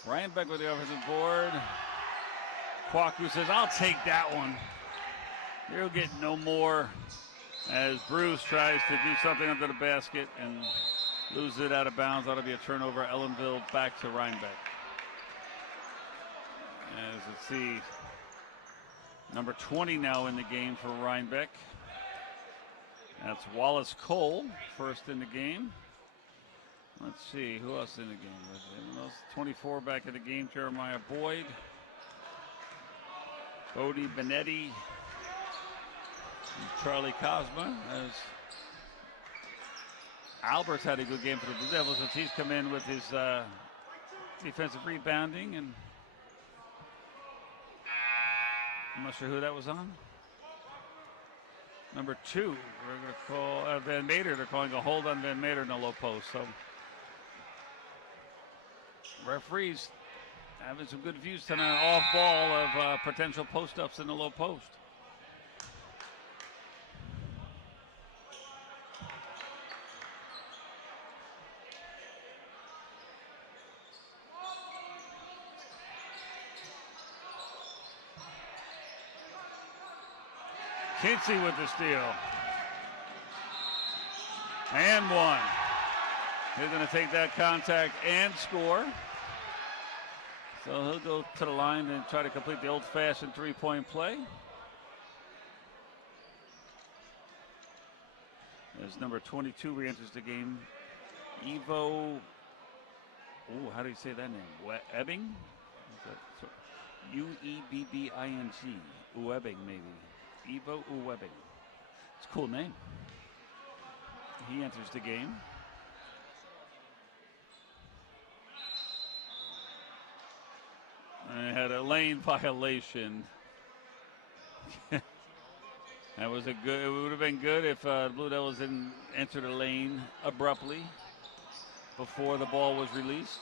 Rhinebeck with the offensive board. Kwaku says, I'll take that one. He'll get no more as Bruce tries to do something under the basket and loses it out of bounds. That'll be a turnover. Ellenville back to Rhinebeck. As let's see, number 20 now in the game for Rhinebeck. That's Wallace Cole, first in the game. Let's see, who else in the game? 24 back in the game, Jeremiah Boyd. Bodie Benetti. Charlie Cosma. As Albert's had a good game for the Blue Devils as he's come in with his defensive rebounding. And I'm not sure who that was on. Number 2, we're going to call Van Mater. They're calling a hold on Van Mater in the low post. So referees having some good views tonight. Off ball of potential post-ups in the low post. Kinsey with the steal. And one. He's going to take that contact and score. So he'll go to the line and try to complete the old-fashioned three-point play. As number 22 re-enters the game, Evo. Oh, how do you say that name? Ebbing? U-E-B-B-I-N-G. Uebbing, maybe. Evo Uebbing. It's a cool name. He enters the game. And had a lane violation. That was a good. It would have been good if Blue Devils didn't enter the lane abruptly before the ball was released.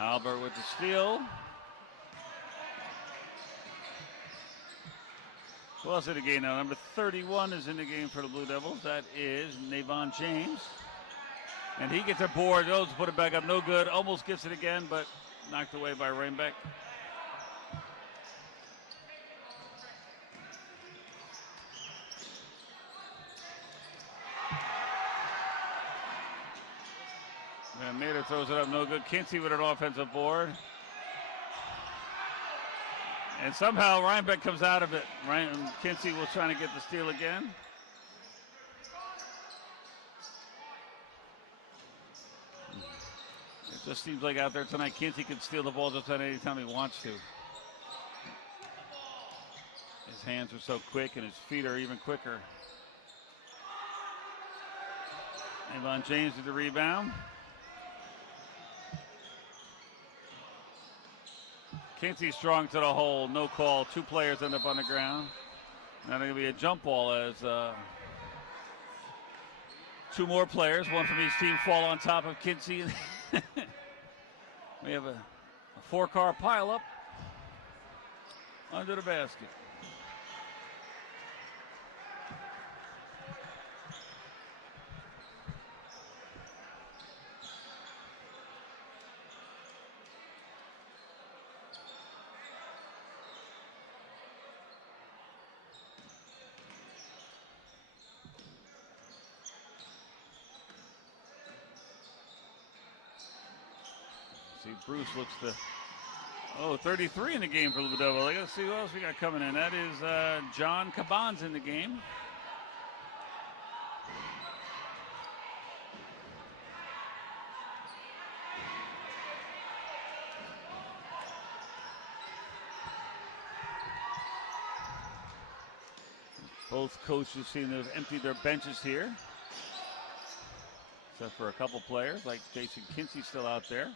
Albert with the steal. Who else in the game now? Number 31 is in the game for the Blue Devils. That is Navon James. And he gets a board, goes to put it back up, no good. Almost gets it again, but knocked away by Rhinebeck. And Mater throws it up, no good. Kinsey with an offensive board. And somehow Rhinebeck comes out of it. Kinsey was trying to get the steal again. It just seems like out there tonight, Kinsey can steal the ball just about any time he wants to. His hands are so quick and his feet are even quicker. Navon James with the rebound. Kinsey strong to the hole, no call. Two players end up on the ground. Now there's going to be a jump ball as two more players, one from each team, fall on top of Kinsey. We have a four-car pileup under the basket. See, Bruce looks to, 33 in the game for the Devil. I got to see who else we got coming in. That is John Caban's in the game. Both coaches seem to have emptied their benches here, except for a couple players like Jason Kinsey still out there.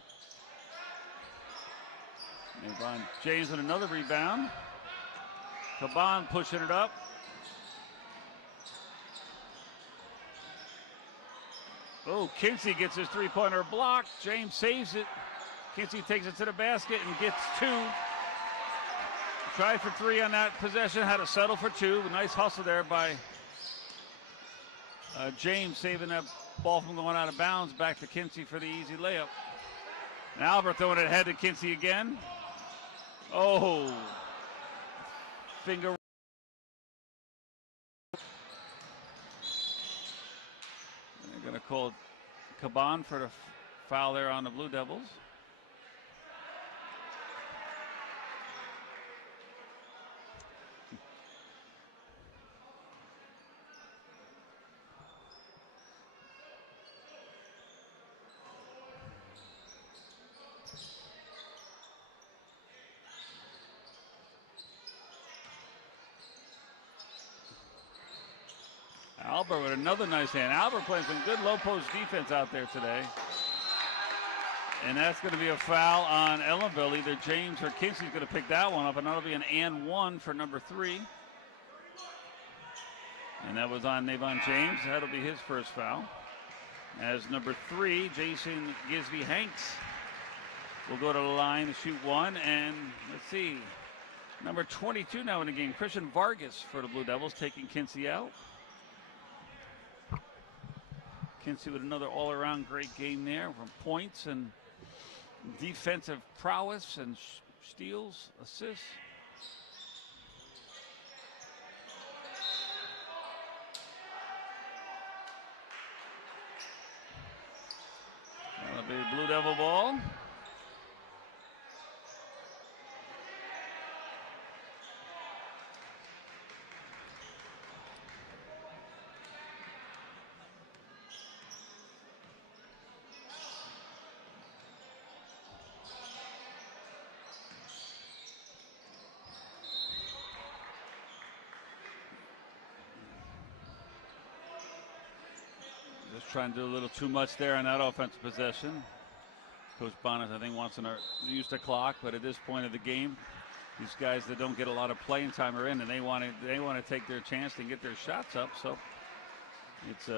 Navon James with another rebound. Caban pushing it up. Oh, Kinsey gets his three-pointer blocked. James saves it. Kinsey takes it to the basket and gets two. Tried for three on that possession, had to settle for two. Nice hustle there by James, saving that ball from going out of bounds. Back to Kinsey for the easy layup. And Albert throwing it ahead to Kinsey again. Oh, finger. They're going to call Caban for the foul there on the Blue Devils. Albert with another nice hand. Albert playing some good low post defense out there today. And that's going to be a foul on Ellenville. Either James or Kinsey's going to pick that one up, and that'll be an and one for number 3. And that was on Navon James. That'll be his first foul. As number 3, Jason Gisby Hanks will go to the line to shoot one. And let's see, number 22 now in the game, Christian Vargas for the Blue Devils, taking Kinsey out. Kinsey with another all-around great game there from points and defensive prowess and steals, assists. Devil ball. Just trying to do a little too much there on that offensive possession. Coach Bonnet, I think, wants to use the clock, but at this point of the game, these guys that don't get a lot of playing time are in, and they want to take their chance and get their shots up. So it's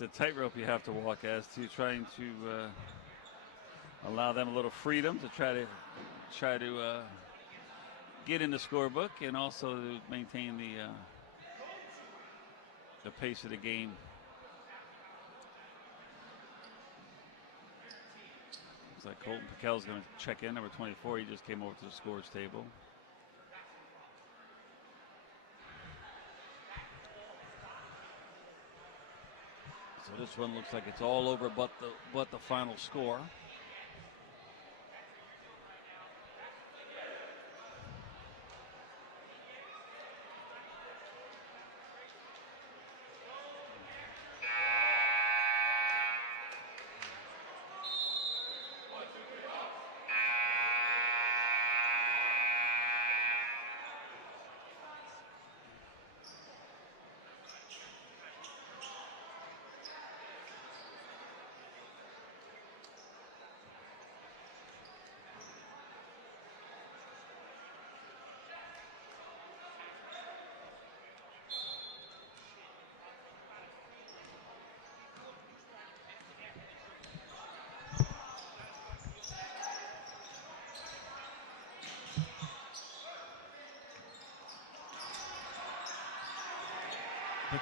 a tightrope you have to walk as to trying to allow them a little freedom to try to get in the scorebook and also to maintain the pace of the game. Looks like Colton Piquel's going to check in, number 24. He just came over to the scores table. So this one looks like it's all over but the final score.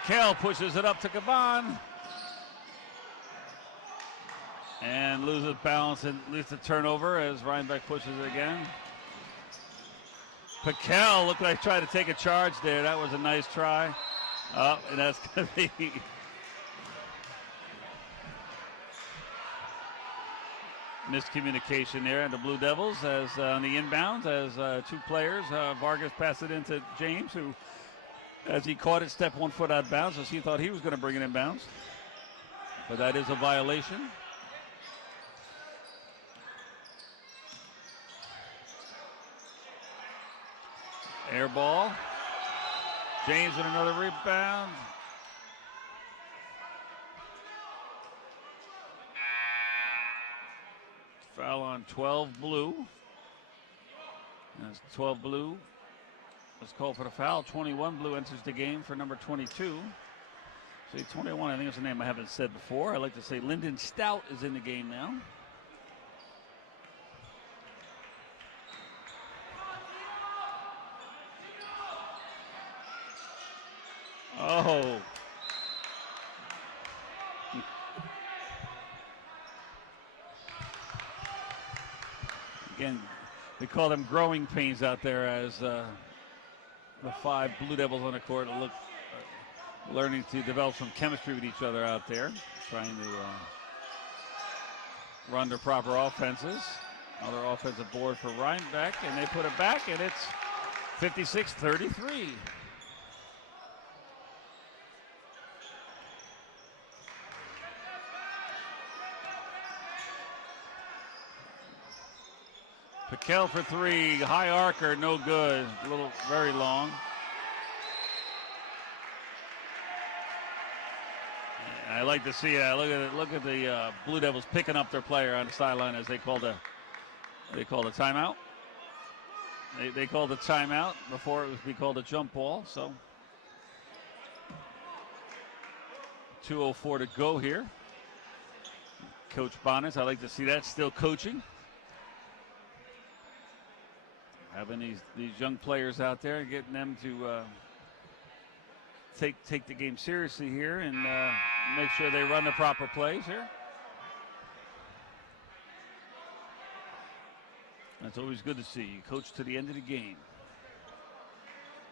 Piquel pushes it up to Caban and loses balance and leads the turnover as Rhinebeck pushes it again. Piquel looked like tried to take a charge there. That was a nice try. Oh, and that's going to be miscommunication there. And the Blue Devils as on the inbounds as two players. Vargas passed it into James, who, as he caught it, stepped 1 foot out of bounds, as he thought he was going to bring it in bounds. But that is a violation. Air ball. James with another rebound. Foul on 12 blue. That's 12 blue. Let's call for the foul. 21 blue enters the game for number 22. See, 21, I think it's a name I haven't said before. I like to say Lyndon Stout is in the game now. Oh. Again, we call them growing pains out there as the 5 Blue Devils on the court look learning to develop some chemistry with each other out there, trying to run their proper offenses. Another offensive board for Rhinebeck, and they put it back, and it's 56-33. Piquel for 3, high arcer, no good, a little, very long. I like to see that. Look at the Blue Devils picking up their player on the sideline as they called a timeout. They called a timeout before it was be called a jump ball. So 2:04 to go here. Coach Bonnes, I like to see that, still coaching. Having these young players out there, getting them to take the game seriously here and make sure they run the proper plays here. That's always good to see. You coach to the end of the game.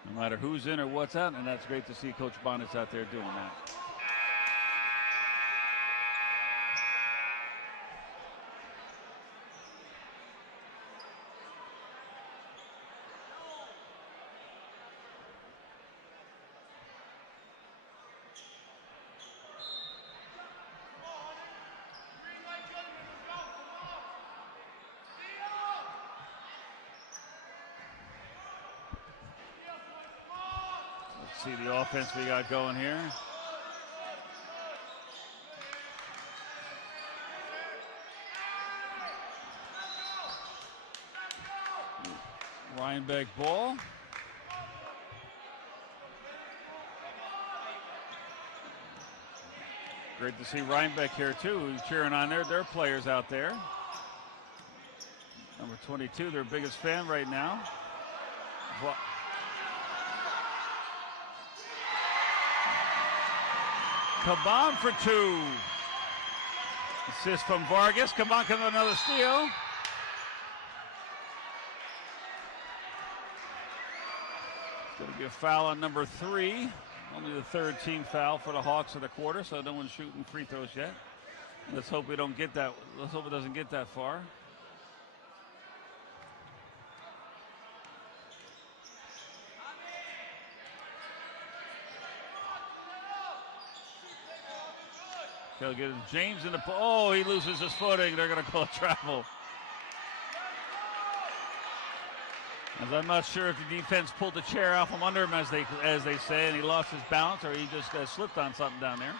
No matter who's in or what's out, and that's great to see Coach Bonnet's out there doing that. See the offense we got going here. Rhinebeck ball. Great to see Rhinebeck here too, who's cheering on their players out there. Number 22, their biggest fan right now. Caban for 2. Assist from Vargas. Caban comes with another steal. It's going to be a foul on number 3. Only the third team foul for the Hawks of the quarter, so no one's shooting free throws yet. Let's hope we don't get that. Let's hope it doesn't get that far. He'll get James in the. Oh, he loses his footing. They're going to call a travel. As I'm not sure if the defense pulled the chair out from under him, as they say, and he lost his balance, or he just slipped on something down there.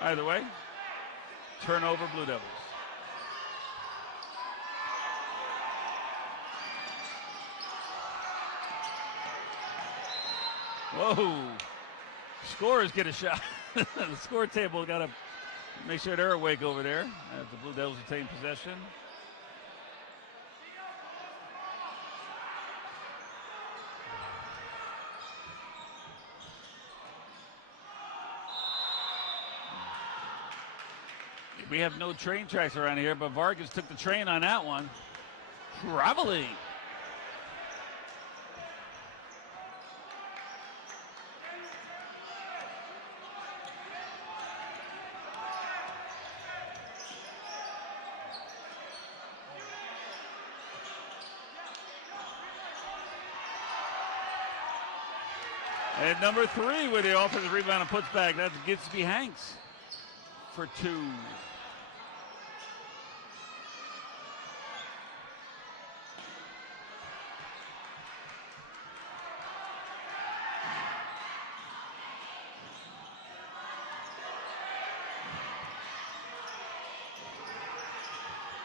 Either way, turnover, Blue Devils. Whoa! Scorers get a shot. The score table got to make sure they're awake over there as the Blue Devils are taking possession. We have no train tracks around here, but Vargas took the train on that one. Traveling. And number 3 with the offensive rebound and puts back. That's Gitsby Hanks for 2.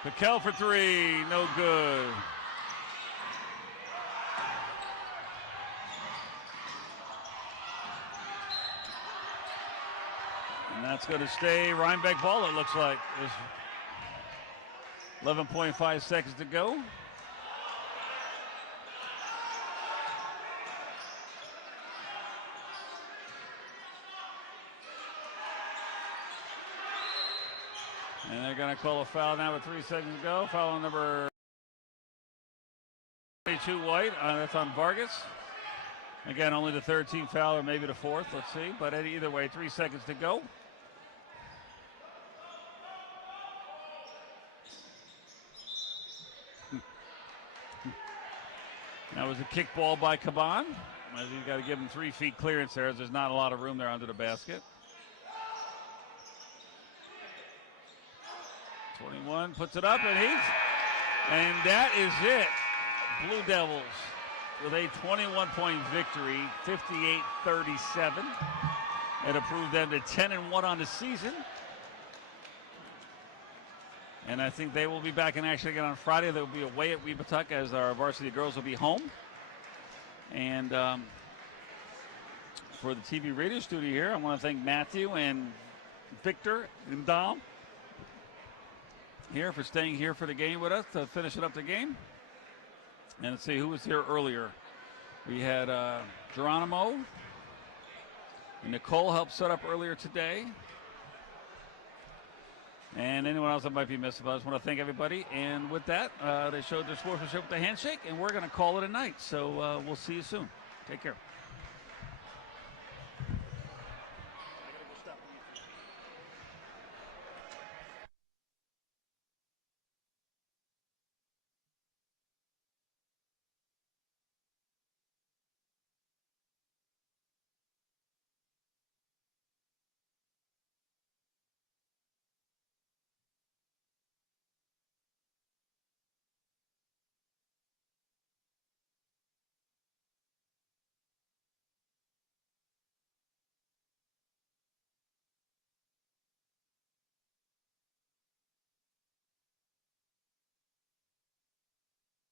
Piquel for 3, no good. And that's going to stay Rhinebeck ball, it looks like. There's 11.5 seconds to go. And they're going to call a foul now with 3 seconds to go. Foul on number 22, White. That's on Vargas. Again, only the third team foul or maybe the fourth. Let's see. But either way, 3 seconds to go. That was a kick ball by Caban. As he's got to give him 3 feet clearance there, as there's not a lot of room there under the basket. 21 puts it up, and that is it. Blue Devils with a 21-point victory, 58-37. It improved them to 10-1 on the season. And I think they will be back in action again on Friday. They'll be away at Weebatuck as our varsity girls will be home. And for the TV radio studio here, I want to thank Matthew and Victor and Dom here for staying here for the game with us to finish it up the game. And let's see who was here earlier. We had Geronimo. Nicole helped set up earlier today. and anyone else that might be missing. But I just want to thank everybody. And with that, they showed their sportsmanship with the handshake, and we're going to call it a night. So we'll see you soon. Take care.